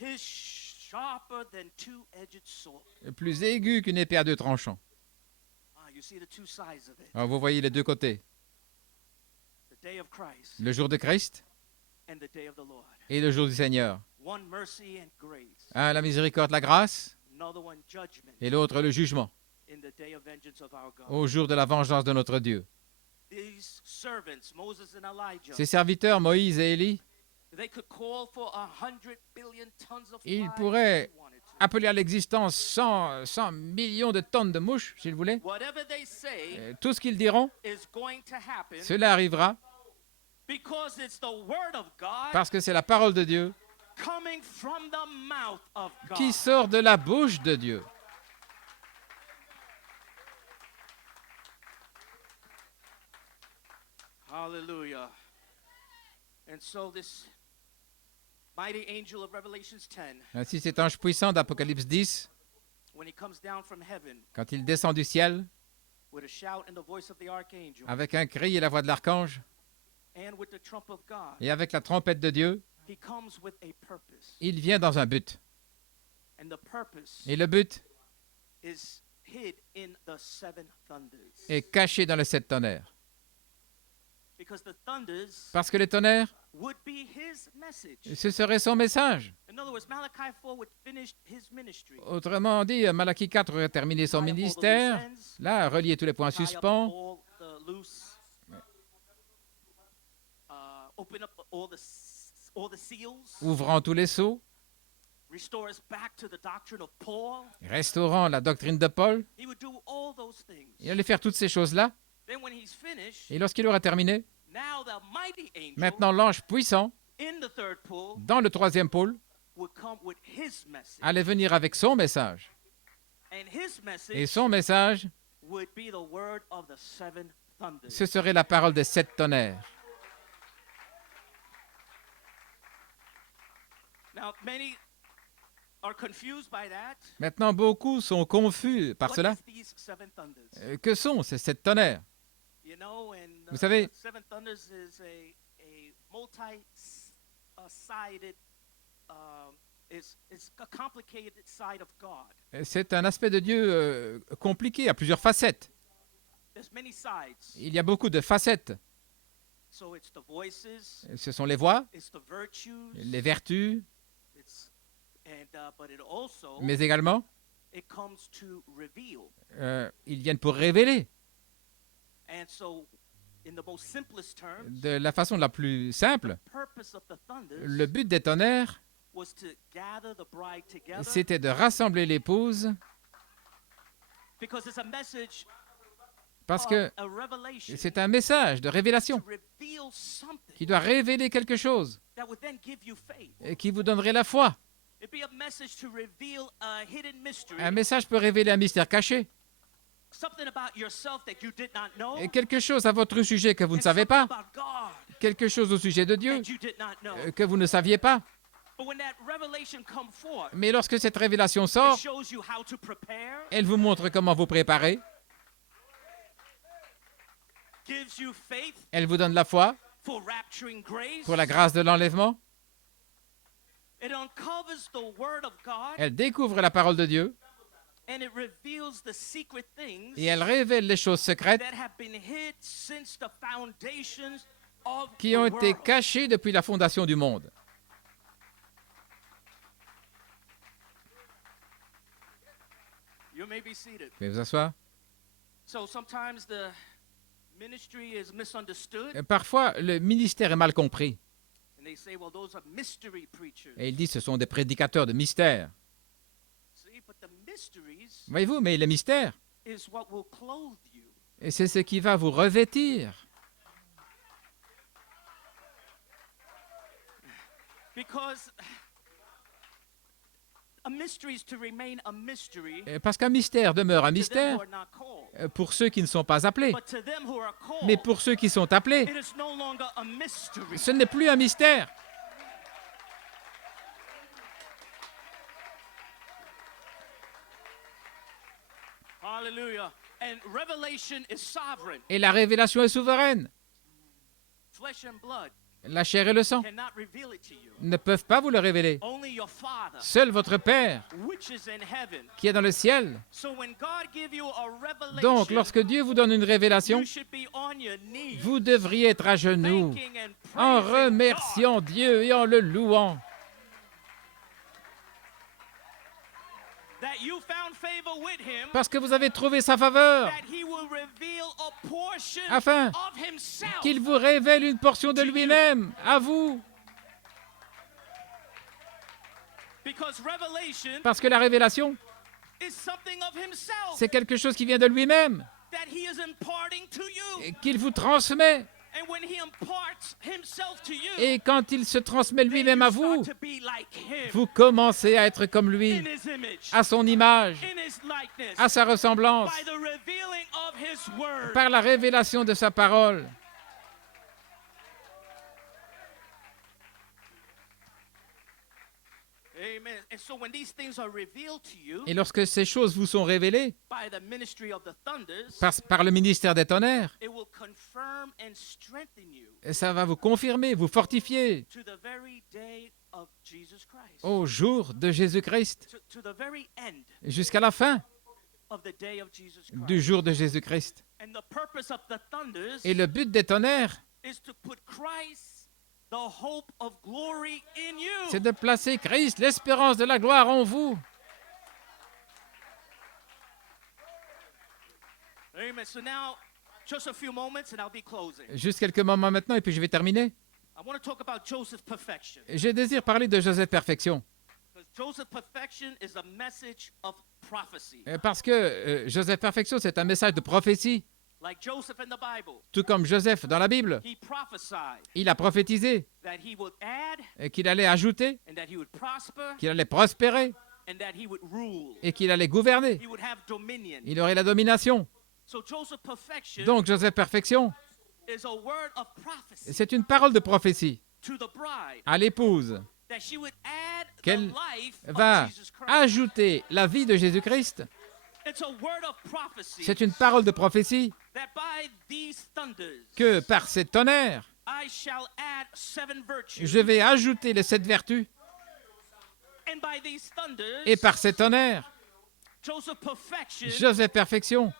his sharper than two-edged sword. plus aiguë qu'une épée à deux tranchants. Ah, you see the two sides of it. Alors, vous voyez les deux côtés, The day of Christ le jour de Christ and the day of the Lord. et le jour du Seigneur. One mercy and grace, Un, la miséricorde, la grâce, another one judgment et l'autre, le jugement, in the day of vengeance of our God. au jour de la vengeance de notre Dieu. These servants, Moses and Elijah, Ces serviteurs, Moïse et Élie, they could call for 100 billion tons of ils flies pourraient if they wanted to. appeler à l'existence 100 millions de tonnes de mouches, s'ils voulaient. Whatever they say Tout ce qu'ils diront, is going to happen cela arrivera because it's the word of God parce que c'est la parole de Dieu coming from the mouth of God. qui sort de la bouche de Dieu. Hallelujah. And so this mighty angel of Revelations 10, Ainsi, cet ange puissant d'Apocalypse 10, when he comes down from heaven quand il descend du ciel, with a shout and the voice of the archangel avec un cri et la voix de l'archange, and with the trump of God, et avec la trompette de Dieu, he comes with a purpose. il vient dans un but. And the purpose Et le but is hid in the seven thunders. est caché dans les sept tonnerres. Because the thunders Parce que les tonnerres, would be his message. ce serait son message. In other words, Malachi 4 would finish his ministry. Autrement dit, Malachie 4 aurait terminé son Tie up all the ministère. loose ends, Là, relier tous les points tie up suspens, all the loose, open up all the seals, ouvrant tous les sceaux, restore us back to the doctrine of Paul. restaurant la doctrine de Paul. He would do all those things. Il allait faire toutes ces choses-là. Then when he's finished, Et lorsqu'il aura terminé, now the mighty angel maintenant l'ange puissant, in the third pool dans le troisième pôle, would come with his message. allait venir avec son message. And his Et message son message, would be the word of the seven thunders. ce serait la parole des sept tonnerres. Now, many are confused by that. Maintenant, beaucoup sont confus par What cela. is these seven thunders? Que sont ces sept tonnerres? You know, and Vous savez- the seven thunders is a multi-sided, it's a complicated side of God. C'est un aspect de Dieu compliqué, à plusieurs facettes. There's many sides. Il y a beaucoup de facettes. So it's the voices, Ce sont les voix, it's the virtues, les vertus, it's but it also mais également, it comes to reveal. ils viennent pour révéler. And so, in the most simplest terms, De la façon la plus simple, purpose of the thunders le but des tonnerres, was to gather the bride together c'était de rassembler l'épouse, because it's a message parce of que a revelation c'est un message de révélation to reveal something qui doit révéler quelque chose that would then give you faith. et qui vous donnerait la foi. It'd be a message to reveal a hidden mystery, Un message peut révéler un mystère caché, something about yourself that you did not know, et quelque chose à votre sujet que vous ne and savez something pas, about God quelque chose au sujet de Dieu that you did not know. que vous ne saviez pas. But when that revelation come forth, Mais lorsque cette révélation it sort, shows you how to prepare, elle vous montre comment vous préparer, gives you faith elle vous donne la foi for rapturing grace. pour la grâce de l'enlèvement, It uncovers the word of God elle découvre la parole de Dieu and it reveals the secret things et elle révèle les choses secrètes that have been hid since the foundations of qui the ont été world. cachés depuis la fondation du monde. You may be seated. Pouvez vous asseoir? So sometimes the ministry is misunderstood, Parfois, le ministère est mal compris. and they say, well, those are mystery preachers. Et il dit ce sont des prédicateurs de mystère. See, but the mysteries Voyez-vous, mais le mystère, is what will clothe you. et c'est ce qui va vous revêtir. Because a mystery is to remain a mystery Parce qu'un mystère demeure un to them mystère who are not called. pour ceux qui ne sont pas appelés. But to them who are called, Mais pour ceux qui sont appelés, it is no longer a mystery. ce n'est plus un mystère. Hallelujah. And revelation is sovereign. Et la révélation est souveraine. Flesh and blood La chair et le sang cannot reveal it to you. ne peuvent pas vous le révéler. Only your Father, Seul votre Père, which is in heaven. qui est dans le ciel. So when God give you a revelation, Donc, lorsque Dieu vous donne une révélation, you should be on your knees, vous devriez être à genoux, thanking and en praising God, remerciant Dieu et en le louant. that you found favor with him, Parce que vous avez trouvé sa faveur, that he will reveal a portion afin of himself. qu'il vous révèle une portion de lui-même, à vous. Because revelation Parce que la révélation, is something of himself c'est quelque chose qui vient de lui-même, that he is imparting to you. et qu'il vous transmet. And when he imparts himself to you, Et quand il se transmet then lui-même you à vous, start to be like him, vous commencez à être comme in lui, his image, à son image, in his likeness, à sa ressemblance, by the revealing of his word. par la révélation de sa parole. Amen. And so when these things are revealed to you Et lorsque ces choses vous sont révélées by the ministry of the thunders, par le ministère des tonnerres, it will confirm and strengthen you ça va vous confirmer, vous fortifier to the very day of Jesus Christ, au jour de Jésus-Christ, to the very end jusqu'à la fin of the day of Jesus du Christ. jour de Jésus-Christ. And the purpose of the thunders Et le but des tonnerres, is to put Christ, the hope of glory, in you. c'est de placer Christ, l'espérance de la gloire en vous. Amen. So now, just a few moments and I'll be closing. Juste quelques moments maintenant et puis je vais terminer. I want to talk about Joseph's perfection. Je désire parler de Joseph Perfection. Because Joseph's perfection is a message of prophecy. Parce que Joseph Perfection, c'est un message de prophétie. Like Joseph in the Bible, Tout comme Joseph dans la Bible, he prophesied il a prophétisé that he would add qu'il allait ajouter, and that he would prosper qu'il allait prospérer and that he would rule. et qu'il allait gouverner. He would have dominion. Il aurait la domination. So Joseph's perfection Donc Joseph Perfection, is a word of prophecy c'est une parole de prophétie to the bride à l'épouse that she would add the qu'elle life va of Jesus Christ. ajouter la vie de Jésus-Christ. It's a word of prophecy C'est une parole de prophétie that by these thunders que par ces tonnerres, I shall add 7 virtues, je vais ajouter les 7 vertus. and by these thunders Et par ces tonnerres, Joseph's perfection Joseph Perfection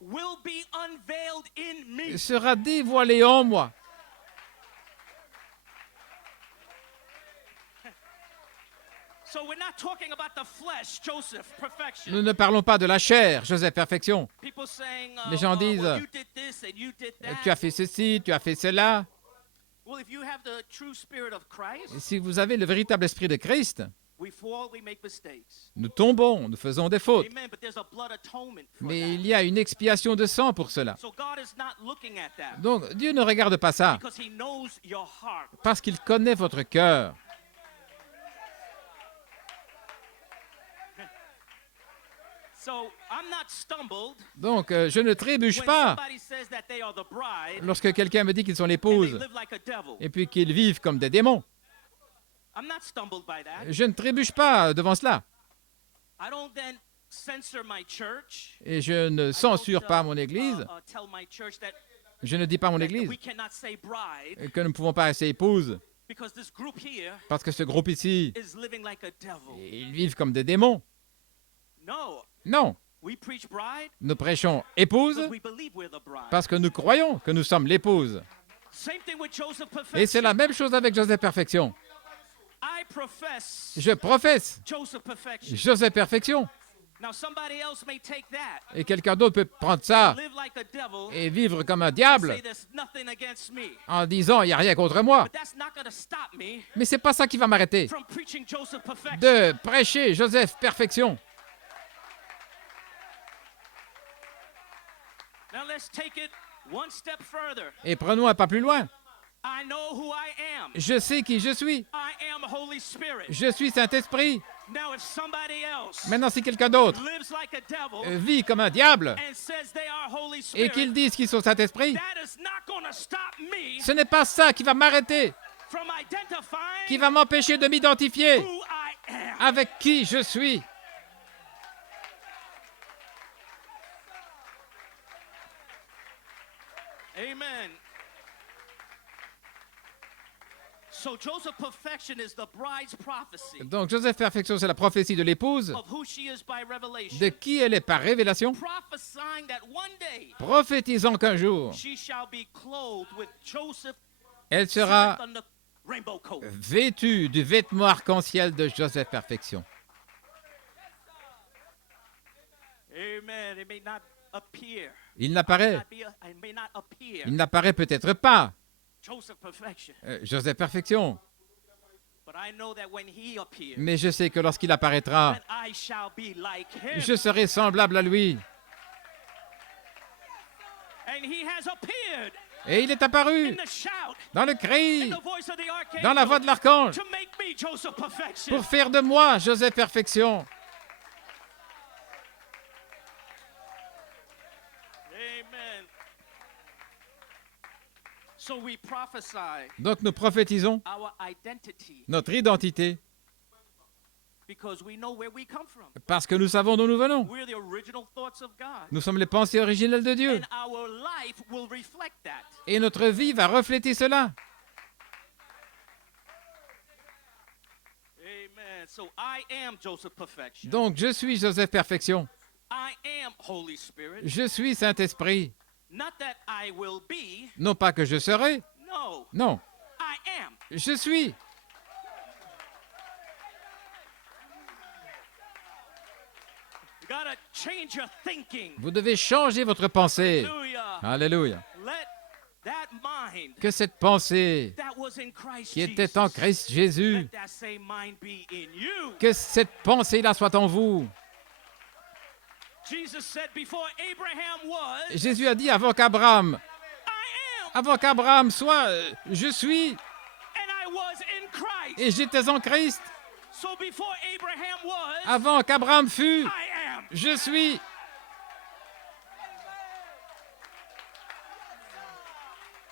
will be unveiled in me. sera dévoilé en moi. So we're not talking about the flesh, Joseph, perfection. Nous ne parlons pas de la chair, Joseph Perfection. People saying, Les gens disent, well, you did this and you did that. Tu as fait ceci, tu as fait cela. Well, if you have the true spirit of Christ, Si vous avez le véritable esprit de Christ, we fall, we make mistakes. nous tombons, nous faisons des fautes. Amen. But there's a blood atonement for Mais that. il y a une expiation de sang pour cela. So God is not looking at that Donc Dieu ne regarde pas ça, because He knows your heart. parce qu'il connaît votre cœur. So I'm not stumbled Donc je ne trébuche when pas somebody says that they are the bride lorsque quelqu'un me dit qu'ils sont and they l'épouse live like a devil. et puis qu'ils vivent comme des démons. I'm not stumbled by that. Je ne trébuche pas devant cela. I don't then censor my church. Et je ne I censure don't, pas mon église. tell my church that Je ne dis pas à mon that église we cannot say bride que nous ne pouvons pas rester épouse, because this group here parce que ce groupe ici, is living like a devil. ils vivent comme des démons. No, Non, we preach bride nous prêchons épouse because we believe we're the bride. parce que nous croyons que nous sommes l'épouse. Same thing with Joseph Et c'est Perfection. la même chose avec Joseph Perfection. I profess Je professe Joseph Perfection. Joseph Perfection. Now somebody else may take that, Et quelqu'un d'autre peut prendre ça live like a devil, et vivre comme un and diable say there's nothing against me. en disant il n'y a rien contre moi. But that's not going to stop me Mais c'est pas ça qui va m'arrêter from preaching Joseph Perfection. de prêcher Joseph Perfection. Now let's take it one step further. Et prenons un pas plus loin. I know who I am. Je sais qui je suis. I am Holy Spirit. Je suis Saint-Esprit. Now if somebody else Maintenant, si quelqu'un d'autre lives like a devil vit comme un diable and says they are Holy et Spirit, qu'ils disent qu'ils sont Saint-Esprit, that is not going to stop me ce n'est pas ça qui va m'arrêter, from identifying qui va m'empêcher de m'identifier who I am. avec qui je suis. Amen. So Joseph Perfection is the bride's prophecy Donc, Joseph Perfection, c'est la prophétie de l'épouse, of who she is by revelation, de qui elle est par révélation, prophesying that one day prophétisant qu'un jour, she shall be clothed with Joseph elle sera on the rainbow coat. vêtue du vêtement arc-en-ciel de Joseph Perfection. Amen. It may not appear. Il n'apparaît, It may not appear il n'apparaît peut-être pas, Joseph Perfection, Joseph Perfection, but I know that when he appears, mais je sais que lorsqu'il apparaîtra, that I shall be like him. je serai semblable à lui. And he has appeared Et il est apparu in the shout, dans le cri, in the voice of the archangel, dans la voix de l'archange, to make me Joseph Perfection. pour faire de moi Joseph Perfection. Amen. So we prophesy Donc nous prophétisons our identity notre identité because we know where we come from. parce que nous savons d'où nous venons. We're the original thoughts of God. Nous sommes les pensées originelles de Dieu. And our life will reflect that. Et notre vie va refléter cela. Amen. So I am Joseph Perfection. Donc je suis Joseph Perfection. I am Holy Spirit. Je suis Saint-Esprit. Not that I will be. Non pas que je serai, No. non, I am. je suis. You gotta change your thinking. Vous devez changer votre pensée. Hallelujah. Alléluia. Let that mind Que cette pensée that was in Christ qui Jesus, était en Christ Jésus, let that same mind be in you. que cette pensée-là soit en vous. Jesus said before Abraham was, Jésus a dit avant qu'Abraham, I am, soit, je suis, and I was in Christ. et j'étais en Christ. So before Abraham was, Avant qu'Abraham fût, I am. je suis.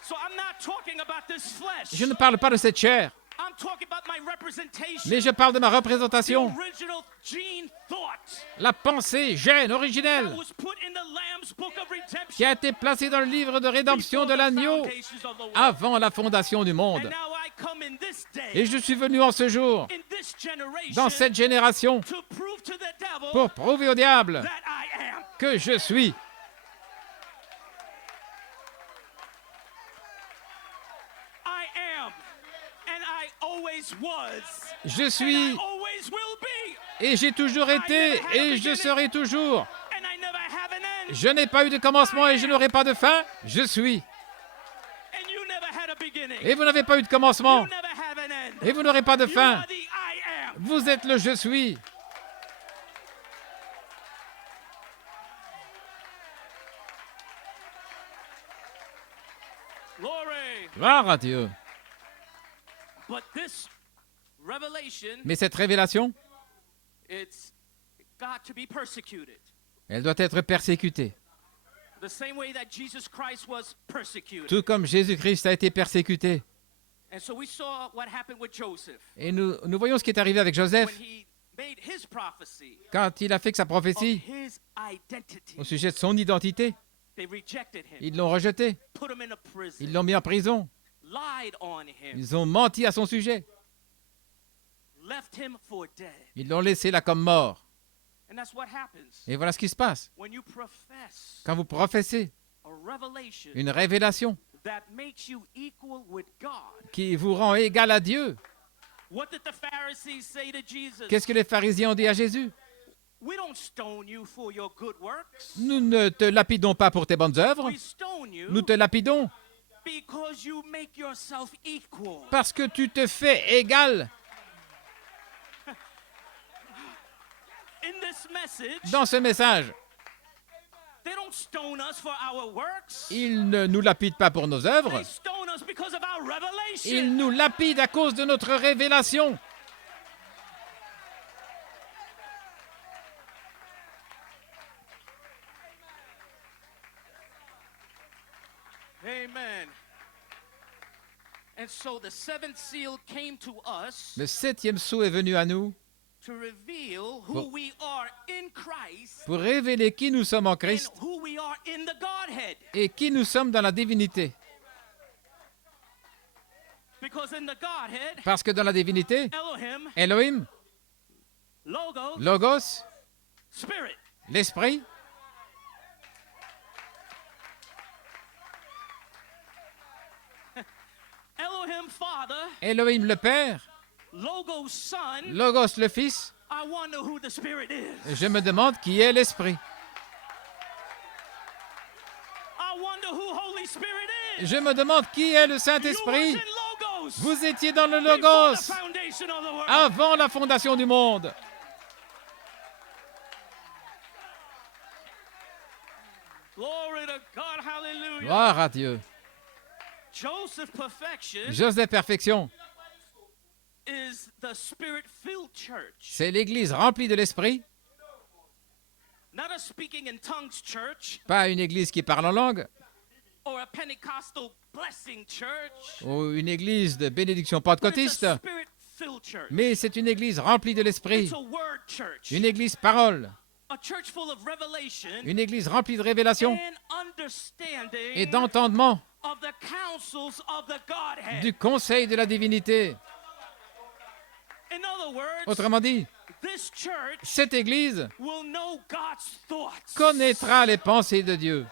So I'm not talking about this flesh. Je ne parle pas de cette chair, I'm talking about my representation. mais je parle de ma The représentation, original gene thought la pensée gêne that originelle was put in the Lamb's book of redemption qui a été placée dans le livre de rédemption before de the l'agneau foundations of the world. avant la fondation du And monde. now I come in this day, Et je suis venu en ce jour, in this generation, dans cette génération, to prove to the devil pour prouver au diable that I am. que je suis. I am, and I always was, Je and suis, I always will be, et j'ai toujours été, et je serai toujours. and I never have an end, Je n'ai pas eu de commencement et je n'aurai pas de fin. Je suis. and you never had a beginning. Et vous n'avez pas eu de commencement You never have an end. et vous n'aurez pas de You fin. are the I am. Vous êtes le je suis. Glory. Gloire à Dieu. But this revelation, Mais cette révélation, it's got to be persecuted. elle doit être persécutée. The same way that Jesus Christ was persecuted. Tout comme Jésus-Christ a été persécuté. And so we saw what happened with Joseph Et nous voyons ce qui est arrivé avec Joseph when he made his prophecy quand il a fait sa of prophétie his identity. au sujet de son identité. They rejected him, Ils l'ont rejeté. put him in a prison, Ils l'ont mis en prison. lied on him, Ils ont menti à son sujet. left him for dead. Ils l'ont laissé là comme mort. And that's what happens Et voilà ce qui se passe. when you profess Quand vous professez a revelation une révélation that makes you equal with God. qui vous rend égal à Dieu. What did the Pharisees say to Jesus? Qu'est-ce que les pharisiens ont dit à Jésus? We don't stone you for your good works. Nous ne te lapidons pas pour tes bonnes œuvres, We stone you nous te lapidons because you make yourself equal. parce que tu te fais égal. In this message, Dans ce message, they don't stone us for our works. ils ne nous lapident pas pour nos œuvres, They stone us because of our revelation. ils nous lapident à cause de notre révélation. Amen. And so the seventh seal came to us Le 7e sceau est venu à nous to reveal who we are in Christ pour révéler qui nous sommes en and Christ who we are in the Godhead. et qui nous sommes dans la divinité. Because in the Godhead, Parce que dans la divinité, Elohim, Elohim, Logos, Logos, Spirit. l'Esprit, Elohim Father, Elohim le Père, Logos Son. Logos le Fils, I wonder who the Spirit is. je me demande qui est l'Esprit. I wonder who Holy Spirit is. Je me demande qui est le You was Saint-Esprit. in Logos Vous étiez dans le before Logos the foundation of the world. avant la fondation du monde. Glory to God, hallelujah. Gloire à Dieu. Joseph perfection Joseph Perfection, is the Spirit-filled church, c'est l'Église remplie de l'Esprit, not a speaking in tongues church pas une Église qui parle en langue or a Pentecostal blessing church, ou une Église de bénédiction but it's pentecôtiste, a Spirit-filled church. mais c'est une Église remplie de l'Esprit, It's a word church, une Église parole, a church full of revelation une Église remplie de révélation and understanding et d'entendement of the counsels of the Godhead. du conseil de la divinité. In other words, Autrement dit, this church cette Église will know God's thoughts. connaîtra les pensées de Dieu.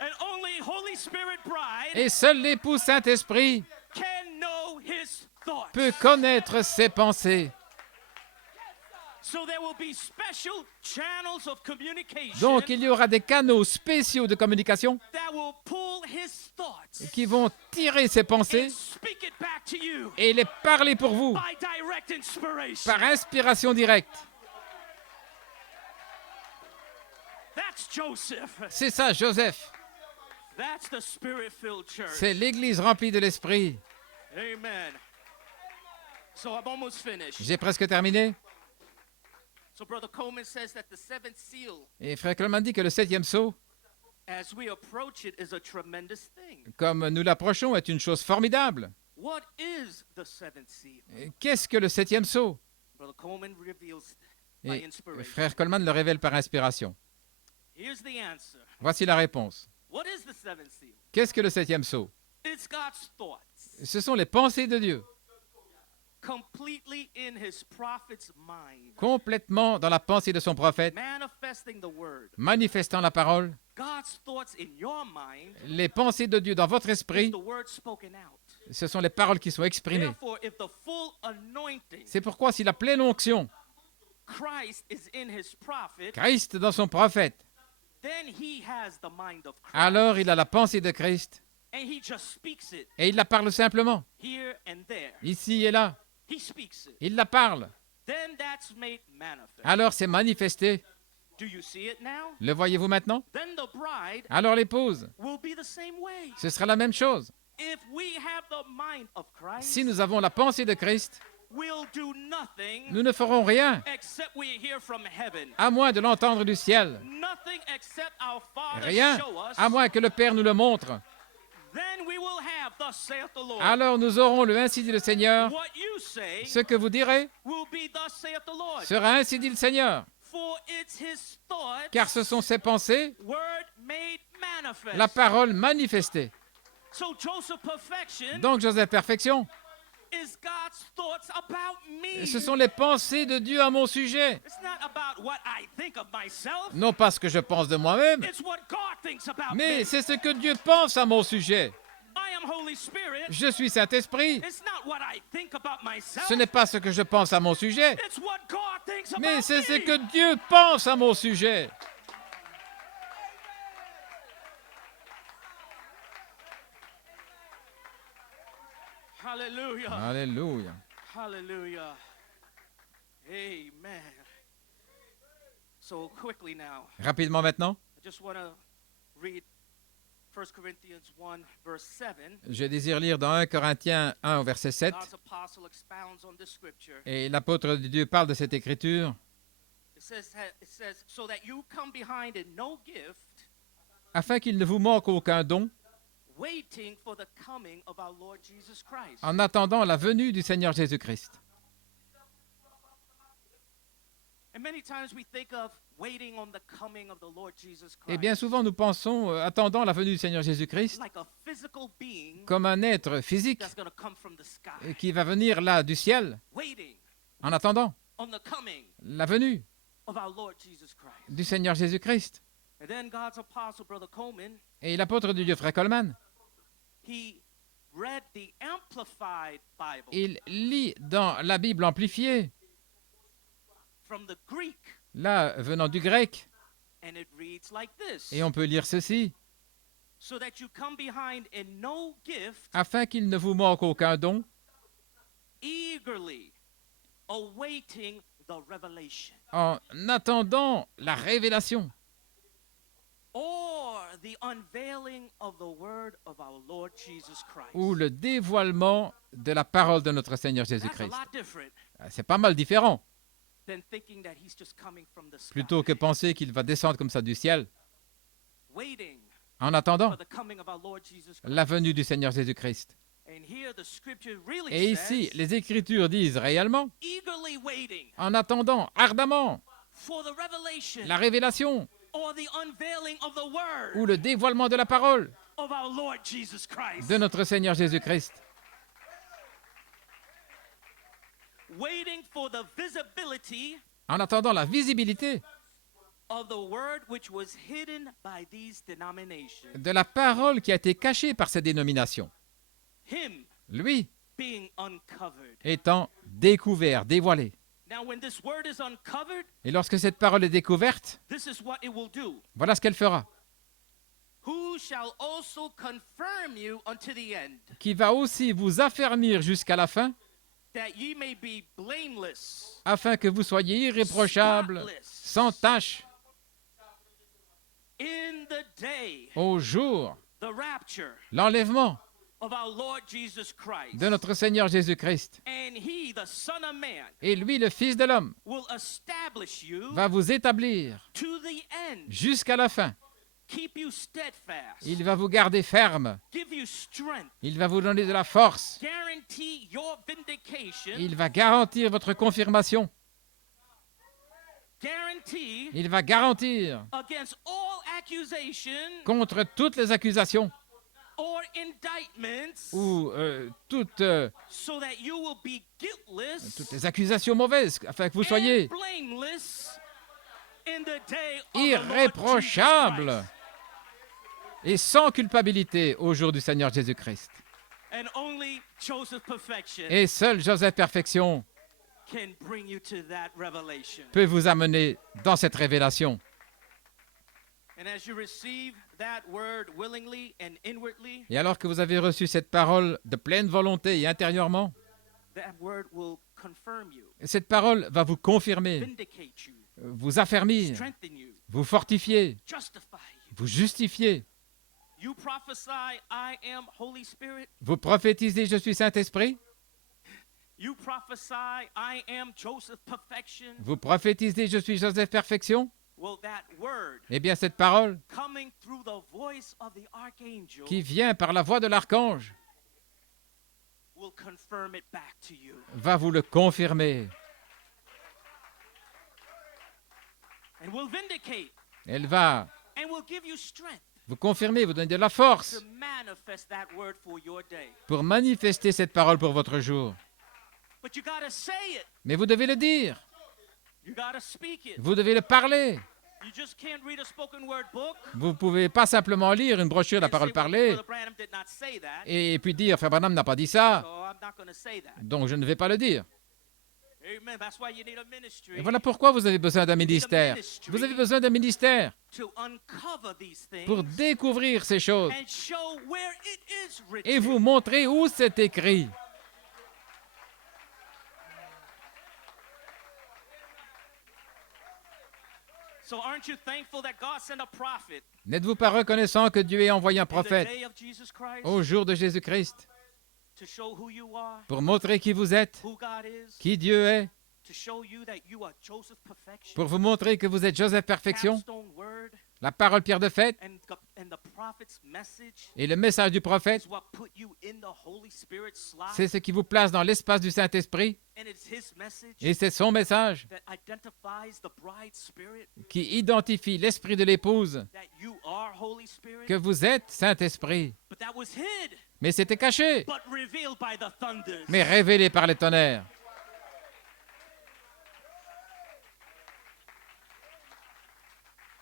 And only Holy Spirit bride Et seul l'époux Saint-Esprit can know his thoughts. peut connaître ses pensées. So there will be special channels of communication Donc il y aura des canaux spéciaux de communication that will pull his thoughts qui vont tirer ses pensées and speak it back to you et les parler pour vous by direct inspiration. par inspiration directe. That's Joseph. C'est ça, Joseph. That's the Spirit-filled church. C'est l'Église remplie de l'Esprit. Amen. So I'm almost finished. J'ai presque terminé. So Brother Coleman says that the seventh seal, Et Frère Coleman dit que le 7e sceau, as we approach it, is a tremendous thing. comme nous l'approchons, est une chose formidable. What is the seventh seal? Et qu'est-ce que le 7e sceau? Brother Coleman reveals by Et inspiration. Frère Coleman le révèle par inspiration. Here's the answer. Voici la réponse. What is the seventh seal? Qu'est-ce que le 7e sceau? It's God's thoughts, Ce sont les pensées de Dieu, completely in his prophet's mind, complètement dans la pensée de son prophète, manifesting the word. manifestant la parole. God's thoughts in your mind Les pensées de Dieu dans votre is esprit, the word spoken out. ce sont les paroles qui sont exprimées. Therefore, if the full anointing, C'est pourquoi si la pleine onction, Christ is in his prophet, Christ dans son prophète, then he has the mind of Christ. alors il a la pensée de Christ And he just speaks it et il la parle simplement, here and there. ici et là. He speaks it. Il la parle. Then that's made manifest. Alors c'est manifesté. Do you see it now? Le voyez-vous maintenant? Then the bride Alors l'épouse, will be the same way. ce sera la même chose. If we have the mind of Christ, Si nous avons la pensée de Christ, we'll do nothing nous ne ferons rien, except we hear from heaven. à moins de l'entendre du ciel. Nothing except our Father Rien, show us. à moins que le Père nous le montre. Then we will have, thus saith the Lord. Alors nous aurons le ainsi dit le Seigneur. What you say Ce que vous direz will be, thus saith the Lord. sera ainsi dit le Seigneur. For it's his thoughts, Car ce sont ses pensées, word made manifest. la parole manifestée. So Joseph perfection Donc Joseph Perfection, is God's thoughts about me. ce sont les pensées de Dieu à mon sujet. It's not what I think of myself. non pas ce que je pense de moi-même, It's what God thinks about mais me. c'est ce que Dieu pense à mon sujet. I am Holy Spirit. Je suis Saint-Esprit. It's not what I think about myself. Ce n'est pas ce que je pense à mon sujet, It's what God thinks about mais c'est ce me. que Dieu pense à mon sujet. Hallelujah. Alléluia. Hallelujah. Amen. So quickly now, Rapidement maintenant, I just want to read 1 Corinthians 1 verse 7. je désire lire dans 1 Corinthiens 1 au verset 7, God's apostle expounds on this scripture. et l'apôtre de Dieu parle de cette écriture, It says, so that you come behind in no gift, afin qu'il ne vous manque aucun don, waiting for the coming of our Lord Jesus Christ. en attendant la venue du Seigneur Jésus-Christ. And many times we think of waiting on the coming of the Lord Jesus Et Christ bien souvent, nous pensons, attendant la venue du Seigneur Jésus-Christ, like a physical being comme un être physique that's going to come from the sky, qui va venir là du ciel, waiting en attendant on the coming la venue of our Lord Jesus Christ. du Seigneur Jésus-Christ. And then God's apostle, Brother Coleman, Et l'apôtre de Dieu, Frère Coleman, he read the Amplified Bible il lit dans la Bible amplifiée, from the Greek, là venant du grec, and it reads like this. et on peut lire ceci, So that you come behind in no gift, afin qu'il ne vous manque aucun don, eagerly awaiting the revelation en attendant la révélation or the unveiling of the word of our Lord Jesus Christ. ou le dévoilement de la parole de notre Seigneur That's a Jésus-Christ. lot different C'est pas mal différent, than thinking that he's just coming from the sky. plutôt que penser qu'il va descendre comme ça du ciel, Waiting en attendant for the coming of our Lord Jesus Christ. la venue du Seigneur Jésus-Christ. And here the scripture really Et says, ici, les Écritures disent réellement, eagerly waiting en attendant ardemment for the revelation la révélation or the unveiling of the word ou le dévoilement de la parole of our Lord Jesus Christ. de notre Seigneur Jésus-Christ. Waiting for the visibility En attendant la visibilité of the word which was hidden by these denominations. de la parole qui a été cachée par ces dénominations. Him Lui being uncovered. étant découvert, dévoilé. Now, when this word is uncovered, Et lorsque cette parole est découverte, this is what it will do. voilà ce qu'elle fera, Who shall also confirm you unto the end, qui va aussi vous affermir jusqu'à la fin, that ye may be blameless, afin que vous soyez irréprochables, sans tache, in the day, au jour, the rapture l'enlèvement of our Lord Jesus Christ. de notre Seigneur Jésus-Christ. And he, the Son of Man, Et lui, le Fils de l'homme, will establish you va vous établir to the end, jusqu'à la fin. keep you steadfast, Il va vous garder ferme. give you strength, Il va vous donner de la force. guarantee your vindication, Il va garantir votre confirmation. guarantee Il va garantir against all accusation contre toutes les accusations or indictments, ou toutes so that you will be guiltless les accusations mauvaises, afin que vous and soyez blameless in the day of the Lord Jesus irréprochables Christ. et sans culpabilité au jour du Seigneur Jésus-Christ. And only Joseph Perfection Et seul Joseph Perfection can bring you to that revelation. peut vous amener dans cette révélation. And as you receive that word willingly and inwardly, Et alors que vous avez reçu cette parole de pleine volonté et intérieurement, that word will confirm you, cette parole va vous confirmer, vindicate you, vous affermir, strengthen you, vous fortifier, justify you. vous justifier. You prophesy, I am Holy Spirit. Vous prophétisez, je suis Saint-Esprit. You prophesy, I am Joseph Perfection. Vous prophétisez, je suis Joseph Perfection. Well, that word Eh bien, cette parole coming through the voice of the archangel qui vient par la voix de l'archange will confirm it back to you. va vous le confirmer. And will vindicate Elle va and will give you strength vous confirmer, vous donner de la force to manifest that word for your day. pour manifester cette parole pour votre jour. But you got to say it. Mais vous devez le dire. You gotta speak it. Vous devez le parler. You just can't read a spoken word book Vous ne pouvez pas simplement lire une brochure de la and parole say, well, parlée Brother Branham did not say that, et puis dire, Frère Branham n'a pas dit ça, so I'm not going to say that. donc je ne vais pas le dire. Amen. That's why you need a ministry Et voilà pourquoi vous avez besoin d'un ministère. Vous avez besoin d'un ministère to uncover these things pour découvrir ces choses and show where it is et written. vous montrer où c'est écrit. So aren't you thankful that God sent a prophet N'êtes-vous pas reconnaissant que Dieu ait envoyé un in the prophète day of Jesus Christ au jour de Jésus-Christ to show who you are, pour montrer qui vous êtes, who God is, qui Dieu est, to show you that you are Joseph perfection, pour vous montrer que vous êtes Joseph Perfection, capstone word, la parole pierre de fête and the prophet's message et le message du prophète, is what put you in the Holy Spirit slot, c'est ce qui vous place dans l'espace du Saint-Esprit and it's His message et c'est son message that identifies the bride spirit, qui identifie l'esprit de l'épouse, that you are Holy Spirit, que vous êtes Saint-Esprit. but that was hid, Mais c'était caché, but revealed by the thunders. mais révélé par les tonnerres.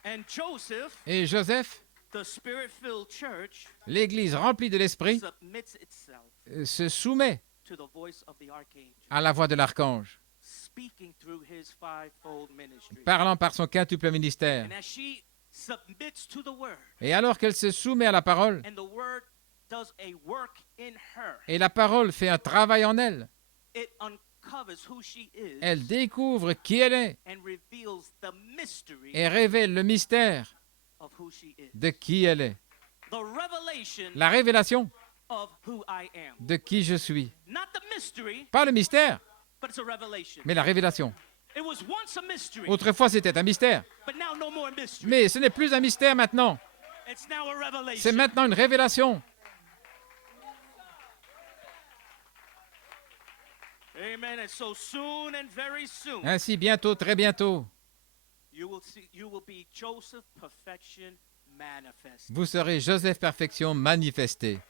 And Joseph, Et Joseph, the spirit-filled church, l'Église remplie de l'Esprit, submits itself se soumet to the voice of the archangel, à la voix de l'archange, speaking through his fivefold ministry. parlant par son quintuple ministère. And as she submits to the word, Et alors qu'elle se soumet à la parole, and the word does a work in her, et la parole fait un travail en elle, it uncovers who she is elle découvre qui elle est and reveals the mystery et révèle le mystère of who she is. de qui elle est. The revelation La révélation of who I am. de qui je suis. Not the mystery, Pas le mystère, but it's a revelation. mais la révélation. It was once a mystery, Autrefois, c'était un mystère, but now no more mystery. mais ce n'est plus un mystère maintenant. It's now a C'est revelation. maintenant une révélation. Amen. And so soon and very soon, Ainsi, bientôt, très bientôt, you will be Joseph perfection manifest. vous serez Joseph Perfection manifesté.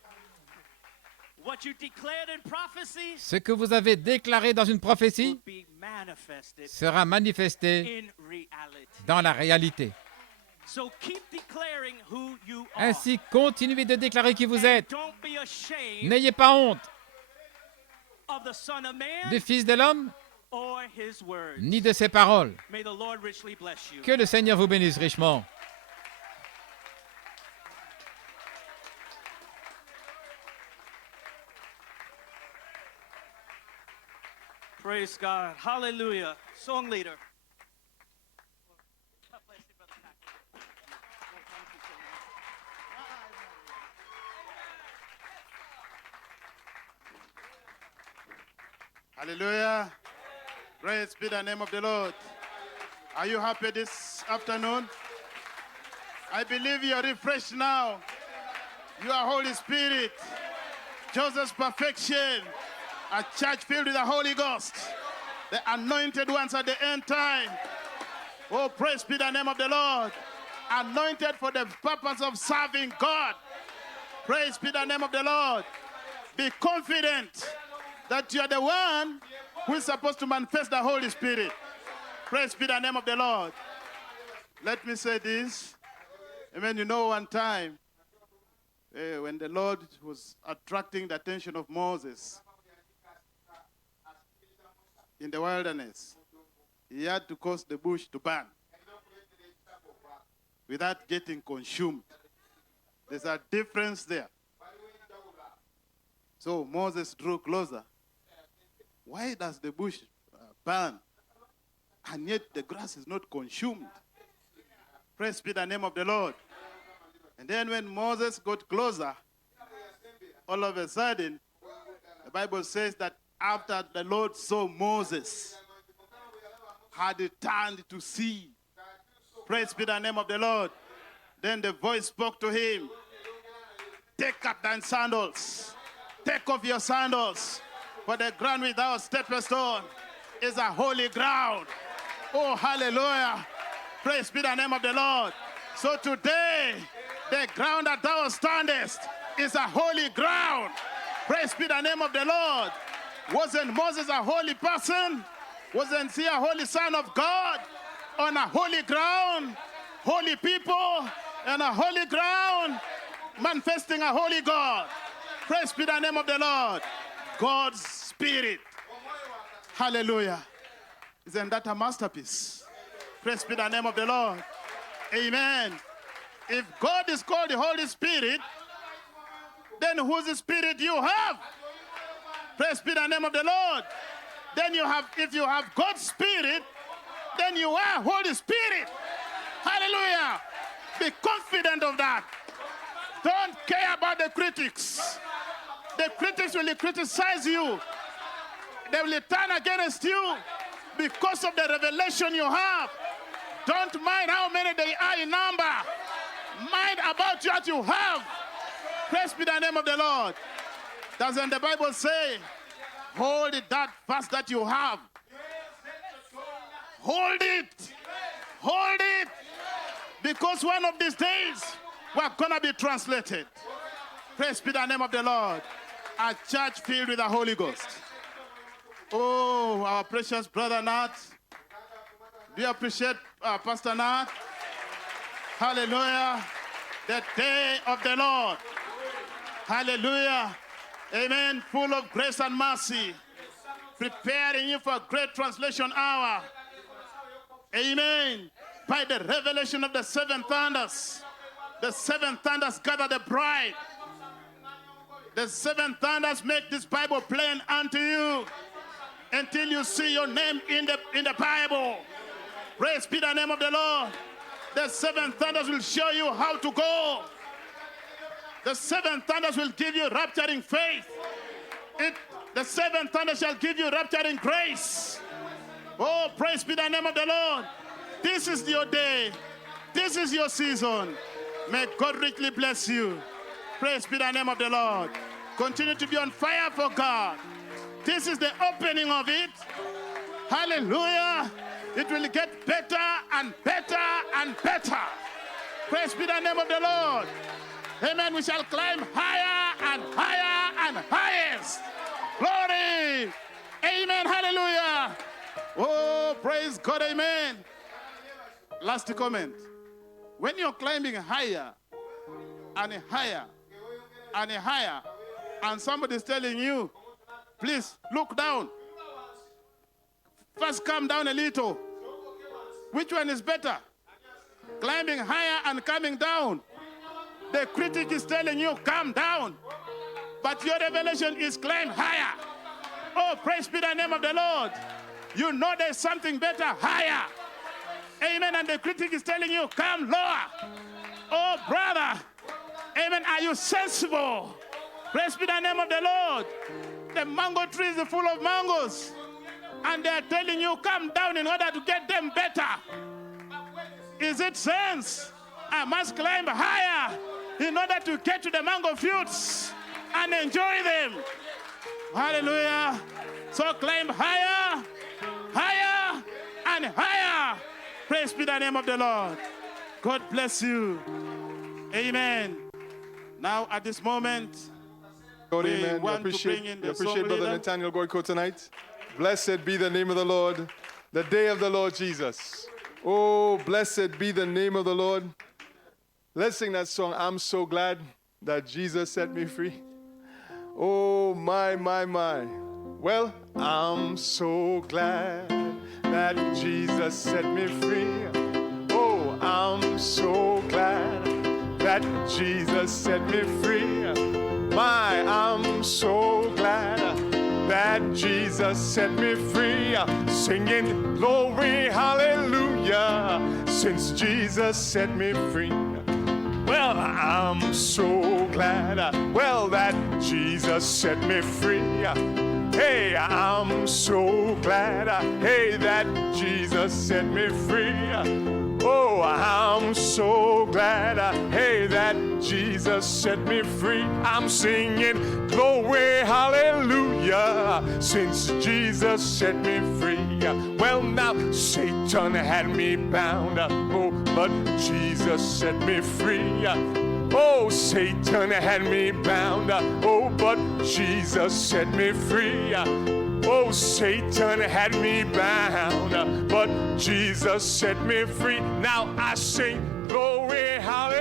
What you declared in prophecy Ce que vous avez déclaré dans une will prophétie be manifested sera manifesté in reality. dans la réalité. So keep declaring who you are. Ainsi, continuez de déclarer qui vous And êtes. don't be ashamed N'ayez pas honte of the Son of Man du Fils de l'homme, or his word. ni de ses paroles. May the Lord richly bless you. Que le Seigneur vous bénisse richement. Praise God. Hallelujah. Song leader. Hallelujah. Praise be the name of the Lord. Are you happy this afternoon? I believe you are refreshed now. You are Holy Spirit. Joseph's perfection. A church filled with the Holy Ghost. The anointed ones at the end time. Oh, praise be the name of the Lord. Anointed for the purpose of serving God. Praise be the name of the Lord. Be confident that you are the one who is supposed to manifest the Holy Spirit. Praise be the name of the Lord. Let me say this. Amen. You know, one time when the Lord was attracting the attention of Moses in the wilderness, he had to cause the bush to burn without getting consumed. There's a difference there. So Moses drew closer. Why does the bush burn and yet the grass is not consumed? Praise be the name of the Lord. And then when Moses got closer, all of a sudden, the Bible says that after the Lord saw Moses, had turned to see. Praise be the name of the Lord. Then the voice spoke to him. Take up thine sandals. Take off your sandals. For the ground without stepping stone is a holy ground. Oh, hallelujah. Praise be the name of the Lord. So today, the ground that thou standest is a holy ground. Praise be the name of the Lord. Wasn't Moses a holy person? Wasn't he a holy son of God on a holy ground? Holy people on a holy ground, manifesting a holy God. Praise be the name of the Lord. God's Spirit. Hallelujah. Isn't that a masterpiece? Praise be the name of the Lord. Amen. If God is called the Holy Spirit, then whose spirit you have? Praise be the name of the Lord. Then you have, if you have God's Spirit, then you are Holy Spirit. Hallelujah. Be confident of that. Don't care about the critics. The critics will criticize you. They will turn against you because of the revelation you have. Don't mind how many they are in number. Mind about what you have. Praise be the name of the Lord. Doesn't the Bible say, hold it that fast that you have? Hold it. Hold it. Because one of these days, we're going to be translated. Praise be the name of the Lord. A church filled with the Holy Ghost. Oh, our precious brother Nat. Do you appreciate Pastor Nat? Hallelujah. The day of the Lord. Hallelujah. Amen. Full of grace and mercy. Preparing you for a great translation hour. Amen. By the revelation of the seven thunders. The seven thunders gather the bride. The seven thunders make this Bible plain unto you until you see your name in the Bible. Praise be the name of the Lord. The seven thunders will show you how to go. The seven thunders will give you rapturing faith. The seven thunders shall give you rapturing grace. Oh, praise be the name of the Lord. This is your day. This is your season. May God richly bless you. Praise be the name of the Lord. Continue to be on fire for God. This is the opening of it. Hallelujah. It will get better and better and better. Praise be the name of the Lord. Amen. We shall climb higher and higher and highest. Glory. Amen. Hallelujah. Oh, praise God. Amen. Last comment. When you're climbing higher and higher and higher, and somebody's telling you, please look down. First come down a little. Which one is better? Climbing higher and coming down. The critic is telling you, come down. But your revelation is climb higher. Oh, praise be the name of the Lord. You know there's something better, higher. Amen. And the critic is telling you, come lower. Oh, brother. Amen. Are you sensible? Praise be the name of the Lord. The mango trees are full of mangoes. And they're telling you, come down in order to get them better. Is it sense? I must climb higher in order to get to the mango fruits and enjoy them. Hallelujah. So climb higher, higher, and higher. Praise be the name of the Lord. God bless you. Amen. Now at this moment, Lord, we amen. We want to bring appreciate, in we the appreciate song Brother leader. Nathaniel Goyko tonight. Blessed be the name of the Lord, the day of the Lord Jesus. Oh, blessed be the name of the Lord. Let's sing that song, I'm so glad that Jesus set me free. Oh, my, my, my. Well, I'm so glad that Jesus set me free. Oh, I'm so glad that Jesus set me free. My, I'm so glad that Jesus set me free. Singing glory, hallelujah, since Jesus set me free. Well, I'm so glad, that Jesus set me free. Hey, I'm so glad, that Jesus set me free. Oh, I'm so glad, that Jesus set me free. I'm singing glory, hallelujah, since Jesus set me free. Well, now Satan had me bound, oh, but Jesus set me free. Oh, Satan had me bound, oh, but Jesus set me free. Oh, Satan had me bound, but Jesus set me free. Now I sing glory, hallelujah.